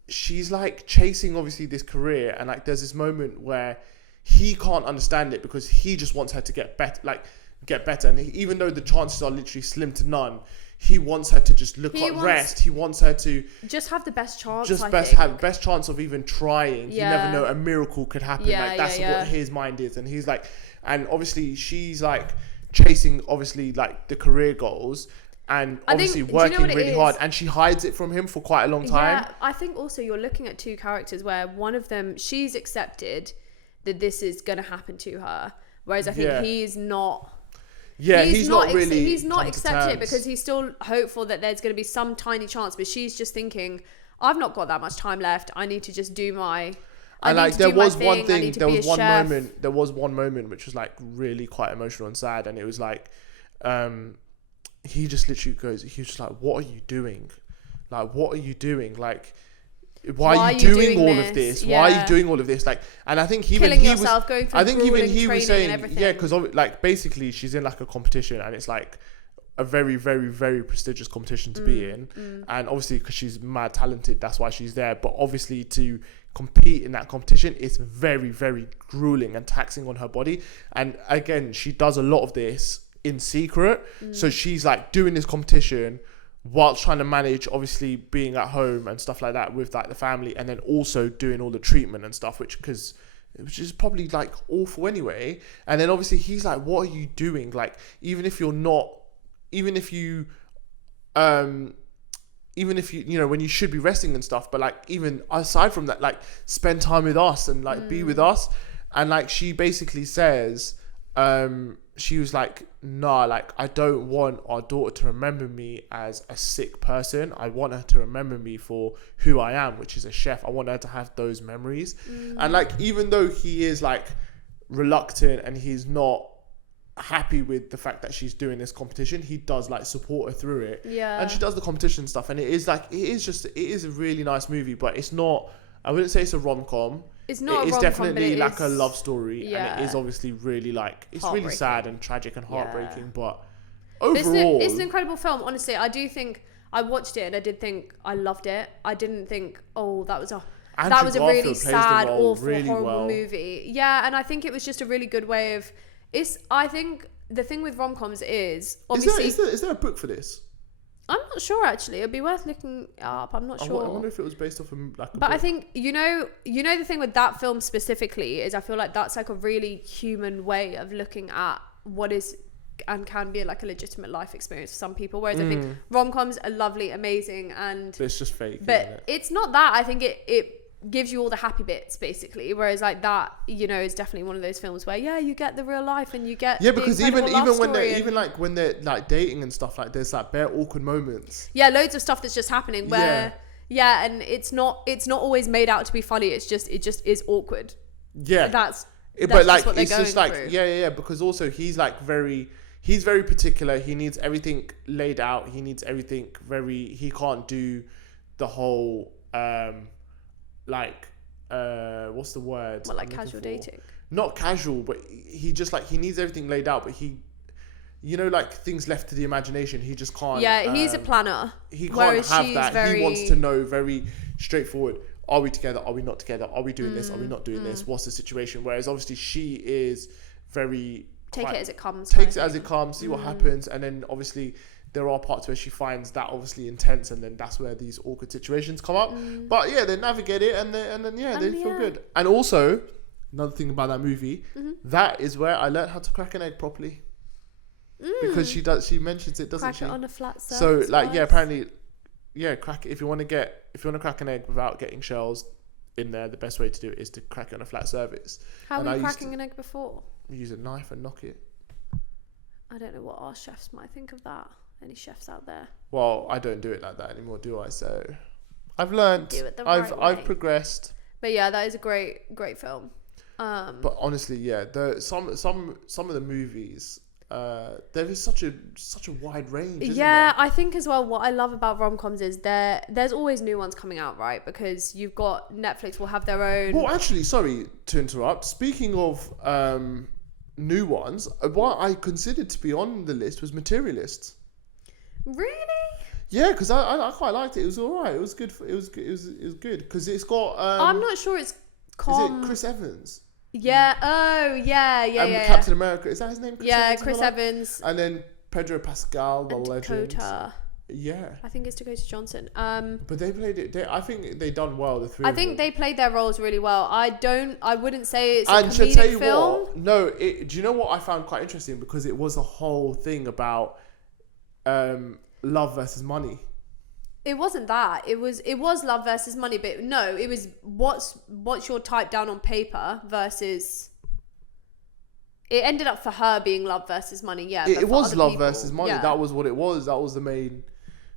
she's like chasing obviously this career, and like there's this moment where he can't understand it because he just wants her to get better. And even though the chances are literally slim to none, he wants her to just rest. He wants her to just have the best chance. Have best chance of even trying. You never know, a miracle could happen. That's what his mind is. And he's like, and obviously she's like chasing obviously like the career goals, and obviously working really hard, and she hides it from him for quite a long time. Yeah, I think also you're looking at two characters where one of them, she's accepted that this is going to happen to her, whereas I think he's not. Yeah, he's not really. He's not accepted it because he's still hopeful that there's going to be some tiny chance, but she's just thinking, I've not got that much time left. I need to just do my. There was one moment which was like really quite emotional and sad, and it was like, he just literally goes. He was just like, "What are you doing? Like, what are you doing? Like." Why are you doing all of this? Yeah. Why are you doing all of this? Like, and I think even he was. I think even he was saying, because like basically she's in like a competition, and it's like a very, very, very prestigious competition to be in, and obviously because she's mad talented, that's why she's there. But obviously to compete in that competition, it's very, very grueling and taxing on her body. And again, she does a lot of this in secret, so she's like doing this competition whilst trying to manage obviously being at home and stuff like that with like the family, and then also doing all the treatment and stuff, which is probably like awful anyway. And then obviously he's like, what are you doing? Like, even if you you know, when you should be resting and stuff, but like even aside from that, like spend time with us and like be with us. And like she basically says, she was like, nah, like I don't want our daughter to remember me as a sick person. I want her to remember me for who I am, which is a chef. I want her to have those memories. And like, even though he is like reluctant and he's not happy with the fact that she's doing this competition, he does like support her through it. Yeah. And she does the competition stuff, and it is a really nice movie, but it's not, I wouldn't say it's a rom-com. It's not. It's definitely like a love story, and it is obviously really like, it's really sad and tragic and heartbreaking. But overall, it's an incredible film. Honestly, I do think I watched it and I did think I loved it. I didn't think, oh, that was a really sad, awful, horrible movie. Yeah, and I think it was just a really good way of. I think the thing with rom-coms is obviously. Is there a book for this? I'm not sure actually. It'd be worth looking up. I'm not sure. I wonder if it was based off of like. But I think you know the thing with that film specifically is I feel like that's like a really human way of looking at what is and can be like a legitimate life experience for some people. Whereas I think rom-coms are lovely, amazing, and but it's just fake. But it's not that. I think it gives you all the happy bits basically, whereas like that, you know, is definitely one of those films where you get the real life and you get because even when they're like dating and stuff, like there's like bare awkward moments, loads of stuff that's just happening where and it's not always made out to be funny, it just is awkward. That's but like what it's just like through. because also he's very particular. He needs everything laid out. He needs everything he can't do the whole what's the word? What, like casual dating? Not casual, but he just like he needs everything laid out, but he, you know, like things left to the imagination. He just can't. Yeah, he's a planner. He can't have that. He wants to know very straightforward. Are we together? Are we not together? Are we doing this? Are we not doing this? What's the situation? Whereas obviously she is very take it as it comes. Takes it as it comes. See what happens, and then obviously there are parts where she finds that obviously intense, and then that's where these awkward situations come up. But yeah, they navigate it, and then they feel good. And also, another thing about that movie, that is where I learned how to crack an egg properly. Because she mentions it, doesn't crack she? It on a flat surface. So like apparently, crack it if you want to crack an egg without getting shells in there. The best way to do it is to crack it on a flat surface. How were you cracking an egg before? Use a knife and knock it. I don't know what our chefs might think of that. Any chefs out there? Well, I don't do it like that anymore, do I? So I've learned. Do it the right way. I've progressed. But yeah, that is a great film. But honestly, some of the movies, there is such a wide range. Isn't there? I think as well. What I love about rom-coms is there's always new ones coming out, right? Because you've got Netflix will have their own. Well, actually, sorry to interrupt. Speaking of new ones, what I considered to be on the list was Materialists. Really? Yeah, because I quite liked it. It was alright. It was good. It was good because it's got. I'm not sure it's. Is it Chris Evans? Yeah. Oh, yeah. Captain America. Is that his name? Chris Evans. And then Pedro Pascal, the legend. Dakota. Yeah. I think it's Dakota Johnson. But they played it. I think they done well. The three. I think they played their roles really well. I wouldn't say it's a comedic film. And to tell you what, no. Do you know what I found quite interesting? Because it was a whole thing about love versus money. It wasn't that. It was love versus money, but no, it was what's your type down on paper versus. It ended up for her being love versus money. Yeah, it was love versus money. Yeah. That was what it was. That was the main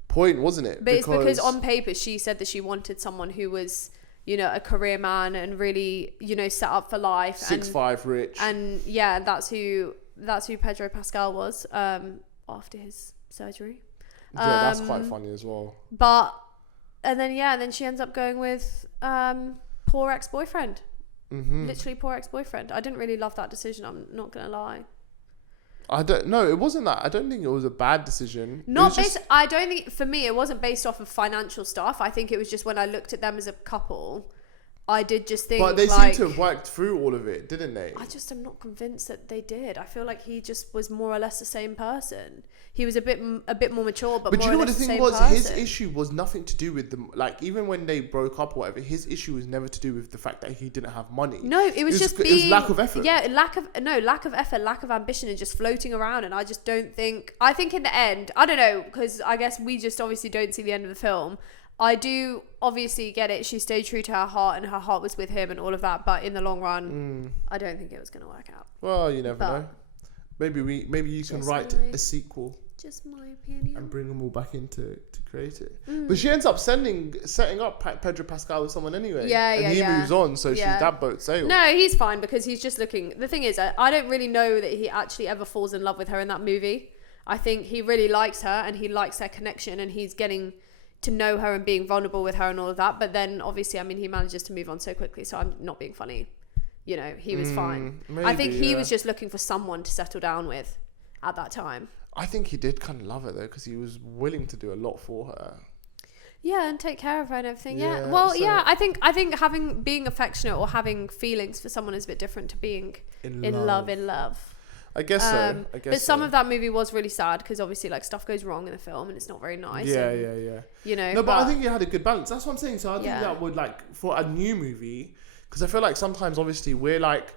point, wasn't it? But it's because on paper she said that she wanted someone who was, you know, a career man and really, you know, set up for life. 6'5", rich. And yeah, that's who Pedro Pascal was after his surgery. Yeah, that's quite funny as well. And then she ends up going with poor ex-boyfriend. Literally poor ex-boyfriend. I didn't really love that decision, I'm not gonna lie. I don't know. It wasn't that. I don't think it was a bad decision. I don't think, for me, it wasn't based off of financial stuff. I think it was just when I looked at them as a couple, I did just think. But they seem to have worked through all of it, didn't they? I just am not convinced that they did. I feel like he just was more or less the same person. He was a bit more mature, but more you know or what less the thing same was? person. His issue was nothing to do with them. Like even when they broke up or whatever, his issue was never to do with the fact that he didn't have money. No, it was just it was lack of effort. Yeah, lack of effort, lack of ambition, and just floating around. And I just don't think. I think in the end, I don't know, because I guess we just obviously don't see the end of the film. I do obviously get it. She stayed true to her heart, and her heart was with him, and all of that. But in the long run, I don't think it was going to work out. Well, you never know. Maybe you can write a sequel. Just my opinion. And bring them all back in to create it. But she ends up setting up Pedro Pascal with someone anyway. And he moves on, so that boat sailed. No, he's fine because he's just looking. The thing is, I don't really know that he actually ever falls in love with her in that movie. I think he really likes her and he likes their connection and he's getting to know her and being vulnerable with her and all of that. But then obviously, I mean, he manages to move on so quickly. So I'm not being funny. You know, he was fine. Maybe, I think he was just looking for someone to settle down with at that time. I think he did kind of love her though, because he was willing to do a lot for her. Yeah, and take care of her and everything. Yeah. Well, I think being affectionate or having feelings for someone is a bit different to being in love. I guess so. But some of that movie was really sad because obviously like stuff goes wrong in the film and it's not very nice. Yeah. You know. No, but I think it had a good balance. That's what I'm saying. So I think that would like for a new movie, because I feel like sometimes obviously we're like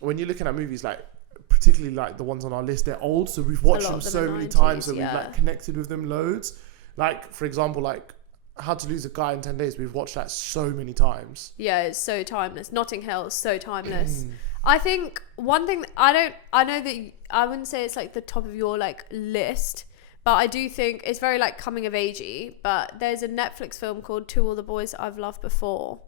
when you're looking at movies like particularly like the ones on our list, they're old, so we've watched them so many times, so we've like connected with them loads. Like for example, like How to Lose a Guy in 10 Days, we've watched that so many times. Yeah, it's so timeless. Notting Hill is so timeless. I think one thing I know that I wouldn't say it's like the top of your like list, but I do think it's very like coming of agey. But there's a Netflix film called To All the Boys That I've Loved Before.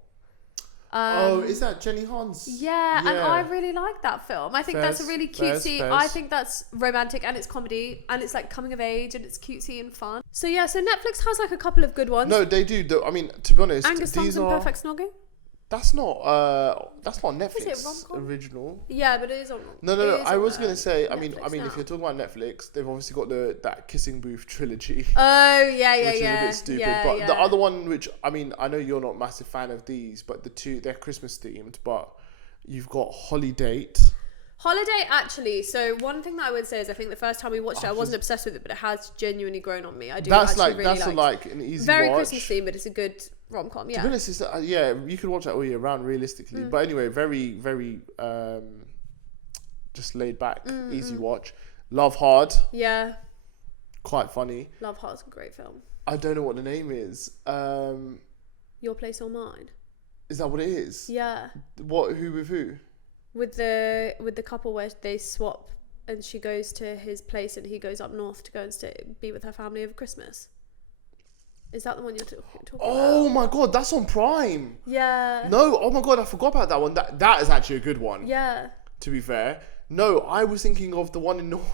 Is that Jenny Hans? Yeah, and I really like that film. I think that's a really cutesy. I think that's romantic and it's comedy and it's like coming of age and it's cutesy and fun. So yeah, so Netflix has like a couple of good ones. No, they do. I mean, to be honest, Angus Thompson, Perfect Snogging. That's not Netflix Is it Rom-Com? original. Yeah, but it is on. No. I was gonna say. I mean, Netflix if you're talking about Netflix, they've obviously got that Kissing Booth trilogy. Oh yeah, which is a bit stupid. But the other one, which I mean, I know you're not a massive fan of these, but they're Christmas themed. But you've got Holiday. Actually, so one thing that I would say is I think the first time we watched it, I wasn't obsessed with it, but it has genuinely grown on me. I do. That's actually like really like an easy very watch. Christmas themed, but it's a good rom-com. Yeah. To be honest, it's, you could watch that all year round realistically. But anyway, very very just laid back, easy watch. Love Hard. Yeah. Quite funny. Love Hard's a great film. I don't know what the name is. Your Place or Mine. Is that what it is? Yeah. What? Who with who? With the couple where they swap and she goes to his place and he goes up north to go and be with her family over Christmas. Is that the one you're talking about? Oh my god, that's on Prime. Yeah. No, oh my god, I forgot about that one. That is actually a good one. Yeah. To be fair. No, I was thinking of the one in Norway.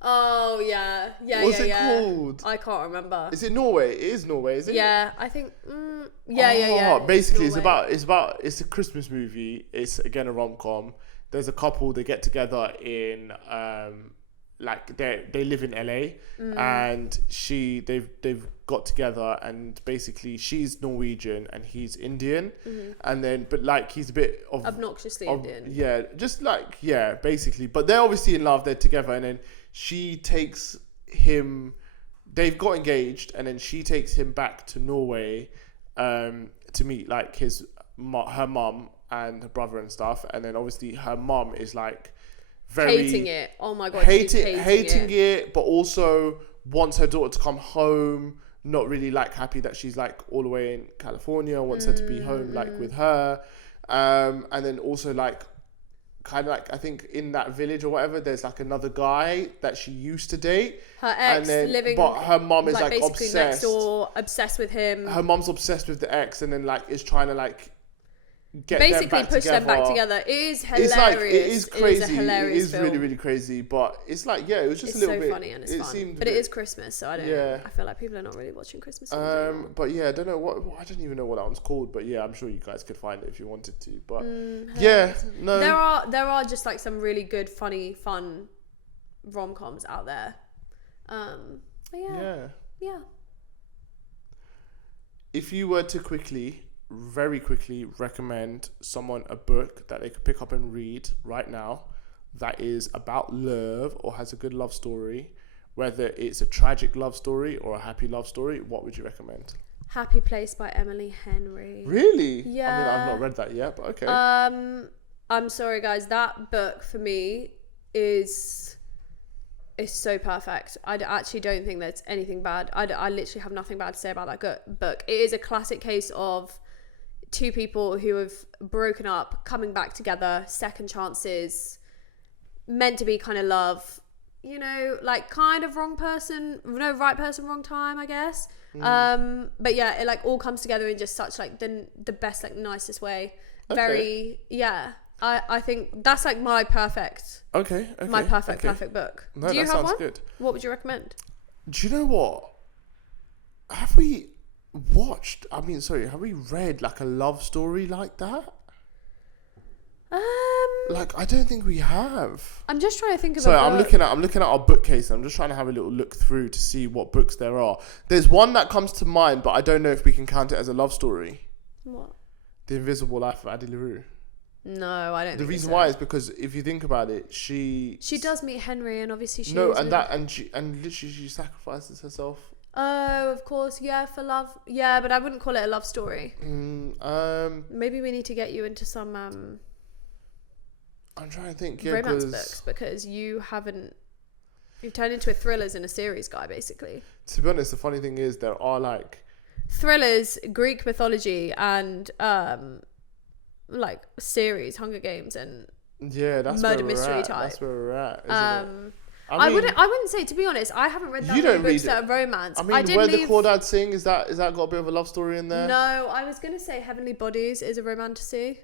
Oh yeah. What's it called? I can't remember. Is it Norway? It is Norway, isn't it? Yeah, I think. Yeah. Basically, it's a Christmas movie. It's again a rom-com. There's a couple. They get together in like they live in LA, and they've got together, and basically she's Norwegian and he's Indian, and then but like he's a bit of obnoxiously Indian. Yeah, just like basically. But they're obviously in love. They're together, and then she takes him. They've got engaged, and then she takes him back to Norway to meet like her mum and her brother and stuff. And then obviously her mum is like very hating it. Oh my god, hating it, but also wants her daughter to come home. Not really like happy that she's like all the way in California. Wants her to be home like with her, and then also like. Kind of like I think in that village or whatever, there's like another guy that she used to date. Her ex living, but her mum is like basically obsessed. Next door, obsessed with him. Her mum's obsessed with the ex, and then like is trying to like push them back together. It is hilarious. It's like it is crazy. It is a hilarious it is film. really really crazy, but it's like it was just a little bit. It's so funny and it's fun. But it is Christmas, so I don't. Yeah. I feel like people are not really watching Christmas films anymore. But yeah, I don't know what I don't even know what that one's called. But yeah, I'm sure you guys could find it if you wanted to. But yeah, no. There are just like some really good, funny, fun rom-coms out there. Yeah. If you were to very quickly recommend someone a book that they could pick up and read right now that is about love or has a good love story, whether it's a tragic love story or a happy love story, what would you recommend? Happy Place by Emily Henry. Really? Yeah. I mean, I've not read that yet, but okay. I'm sorry guys, that book for me is so perfect. I actually don't think there's anything bad. I literally have nothing bad to say about that book. It is a classic case of two people who have broken up, coming back together, second chances, meant to be kind of love, like kind of right person, wrong time, I guess. But yeah, it like all comes together in just such like the best, like nicest way. Okay. I think that's like my perfect perfect book. No, Do you that have sounds one? good. What would you recommend? Do you know what? Have we read like a love story like that? Like I don't think we have. I'm just trying to think of. So I'm looking at our bookcase. And I'm just trying to have a little look through to see what books there are. There's one that comes to mind, but I don't know if we can count it as a love story. What? The Invisible Life of Addie LaRue. No, I don't. The reason why is because if you think about it, she does meet Henry, and obviously she literally she sacrifices herself. Oh, of course, yeah, for love, yeah, but I wouldn't call it a love story. Maybe we need to get you into some. I'm trying to think. Romance books, because you've turned into a thrillers in a series guy, basically. To be honest, the funny thing is there are like thrillers, Greek mythology, and like series, Hunger Games, and that's murder mystery type. That's where we're at. Isn't it? I wouldn't say, to be honest, I haven't read that many books that are romance. I mean, Where the Crawdads Sing, is that got a bit of a love story in there? No, I was going to say Heavenly Bodies is a romantasy.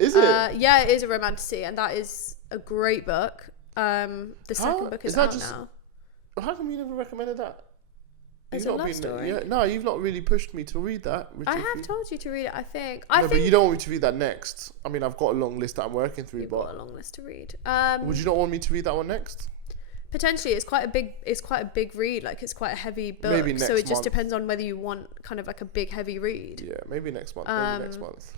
Is it? Yeah, it is a romantasy, and that is a great book. The second book is out now. How come you never recommended that? It's a love story. No, you've not really pushed me to read that. I have told you to read it, I think. But you don't want me to read that next. I mean, I've got a long list that I'm working through. You've got a long list to read. Would you not want me to read that one next? Potentially, it's quite a big read. Like, it's quite a heavy book. Maybe next so it just month. depends on whether you want kind of like a big heavy read. Yeah, maybe next month.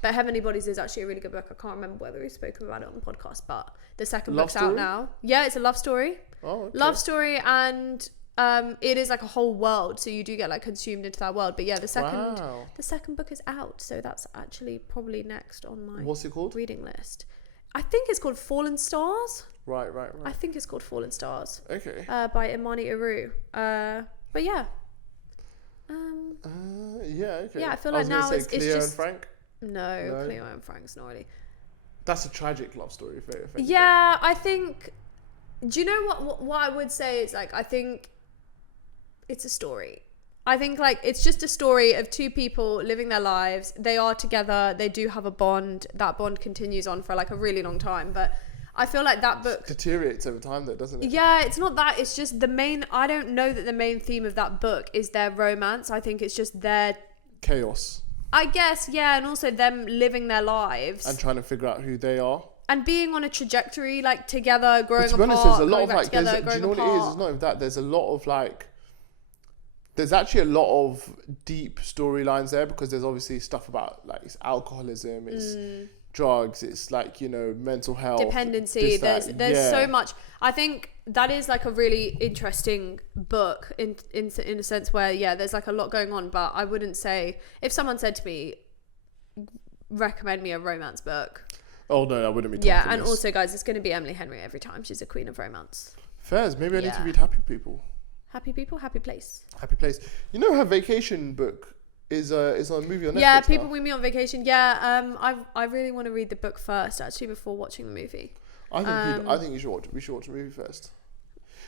But Heavenly Bodies is actually a really good book. I can't remember whether we've spoken about it on the podcast, but the second book's out now. Yeah, it's a love story. Oh, okay. Love story, and it is like a whole world, so you do get like consumed into that world. But yeah, the second book is out, so that's actually probably next on my what's it called? Reading list. I think it's called Fallen Stars. Right. I think it's called Fallen Stars. Okay. By Imani Aru. But yeah. Yeah. Okay. Yeah, I feel like now it's Cleo just and Frank. No, Cleo and Frank's not really. That's a tragic love story. If yeah, I think. Do you know what I would say is, like, I think it's a story. I think, like, it's just a story of two people living their lives. They are together. They do have a bond. That bond continues on for like a really long time. But I feel like that book deteriorates over time, though, doesn't it? Yeah, it's not that. It's just I don't know that the main theme of that book is their romance. I think it's just their chaos. I guess, yeah, and also them living their lives and trying to figure out who they are. And being on a trajectory, like, together, growing apart. To be honest, there's a lot of, like, together, do you know what it is? It's not even that. There's a lot of, like, there's actually a lot of deep storylines there, because there's obviously stuff about, like, it's alcoholism, it's drugs, it's, like, you know, mental health. Dependency. There's so much. I think that is, like, a really interesting book in a sense where, yeah, there's, like, a lot going on. But I wouldn't say, if someone said to me, recommend me a romance book. Oh, no, I wouldn't be. Yeah, and also, guys, it's going to be Emily Henry every time. She's a queen of romance. Fairs. Maybe I need to read Happy People. Happy People, Happy Place. Happy Place. You know, her vacation book is on a movie on Netflix. Yeah, People We Meet on Vacation. Yeah, I really want to read the book first, actually, before watching the movie. I think you should watch. We should watch the movie first.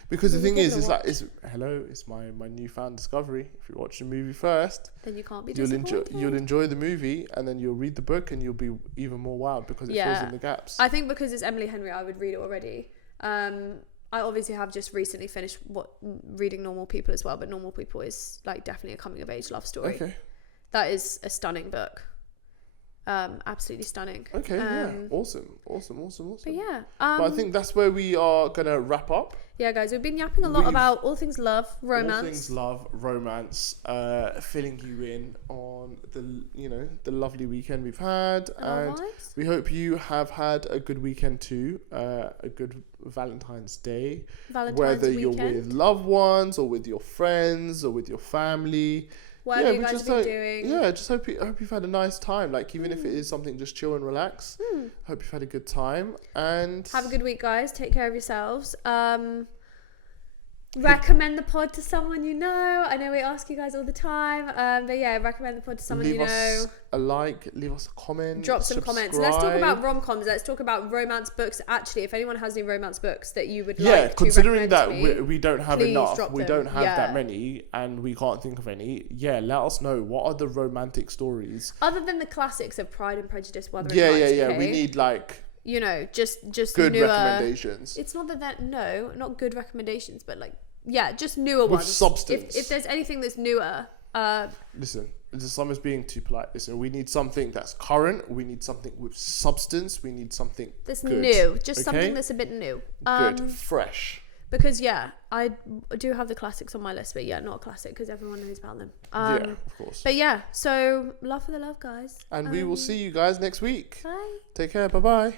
Because the thing is it's my newfound discovery. If you watch the movie first, then you can't be disappointed. You'll enjoy the movie, and then you'll read the book, and you'll be even more wowed because it fills in the gaps. I think because it's Emily Henry, I would read it already. I obviously have just recently finished reading Normal People as well, but Normal People is, like, definitely a coming of age love story. Okay. That is a stunning book. Absolutely stunning. Okay, awesome. But yeah, but I think that's where we are gonna wrap up. Yeah, guys, we've been yapping a lot about all things love, romance. All things love, romance, filling you in on the lovely weekend we've had, and we hope you have had a good weekend too. A good Valentine's Day, whether you're with loved ones or with your friends or with your family. Whatever you guys have been doing. Yeah, just hope you've had a nice time. Like, even if it is something just chill and relax. Hope you've had a good time. And have a good week, guys. Take care of yourselves. Recommend the pod to someone you know. I know we ask you guys all the time. But yeah, recommend the pod to someone you know. Leave us a like, leave us a comment. Drop some comments. Let's talk about rom-coms. Let's talk about romance books. Actually, if anyone has any romance books that you would like to considering that me, we don't have enough, we don't have that many, and we can't think of any. Yeah, let us know. What are the romantic stories? Other than the classics of Pride and Prejudice, Wuthering Heights. Okay? We need, like, you know, just good newer recommendations. It's not not good recommendations, but, like, yeah, just newer ones. With substance. If there's anything that's newer. Listen, Summer's being too polite. Listen, we need something that's current. We need something with substance. We need something that's good, new. Just something that's a bit new. Good, fresh. because I do have the classics on my list, but not a classic because everyone knows about them. Yeah, of course. But so love for the love, guys. And we will see you guys next week. Bye. Take care. Bye bye.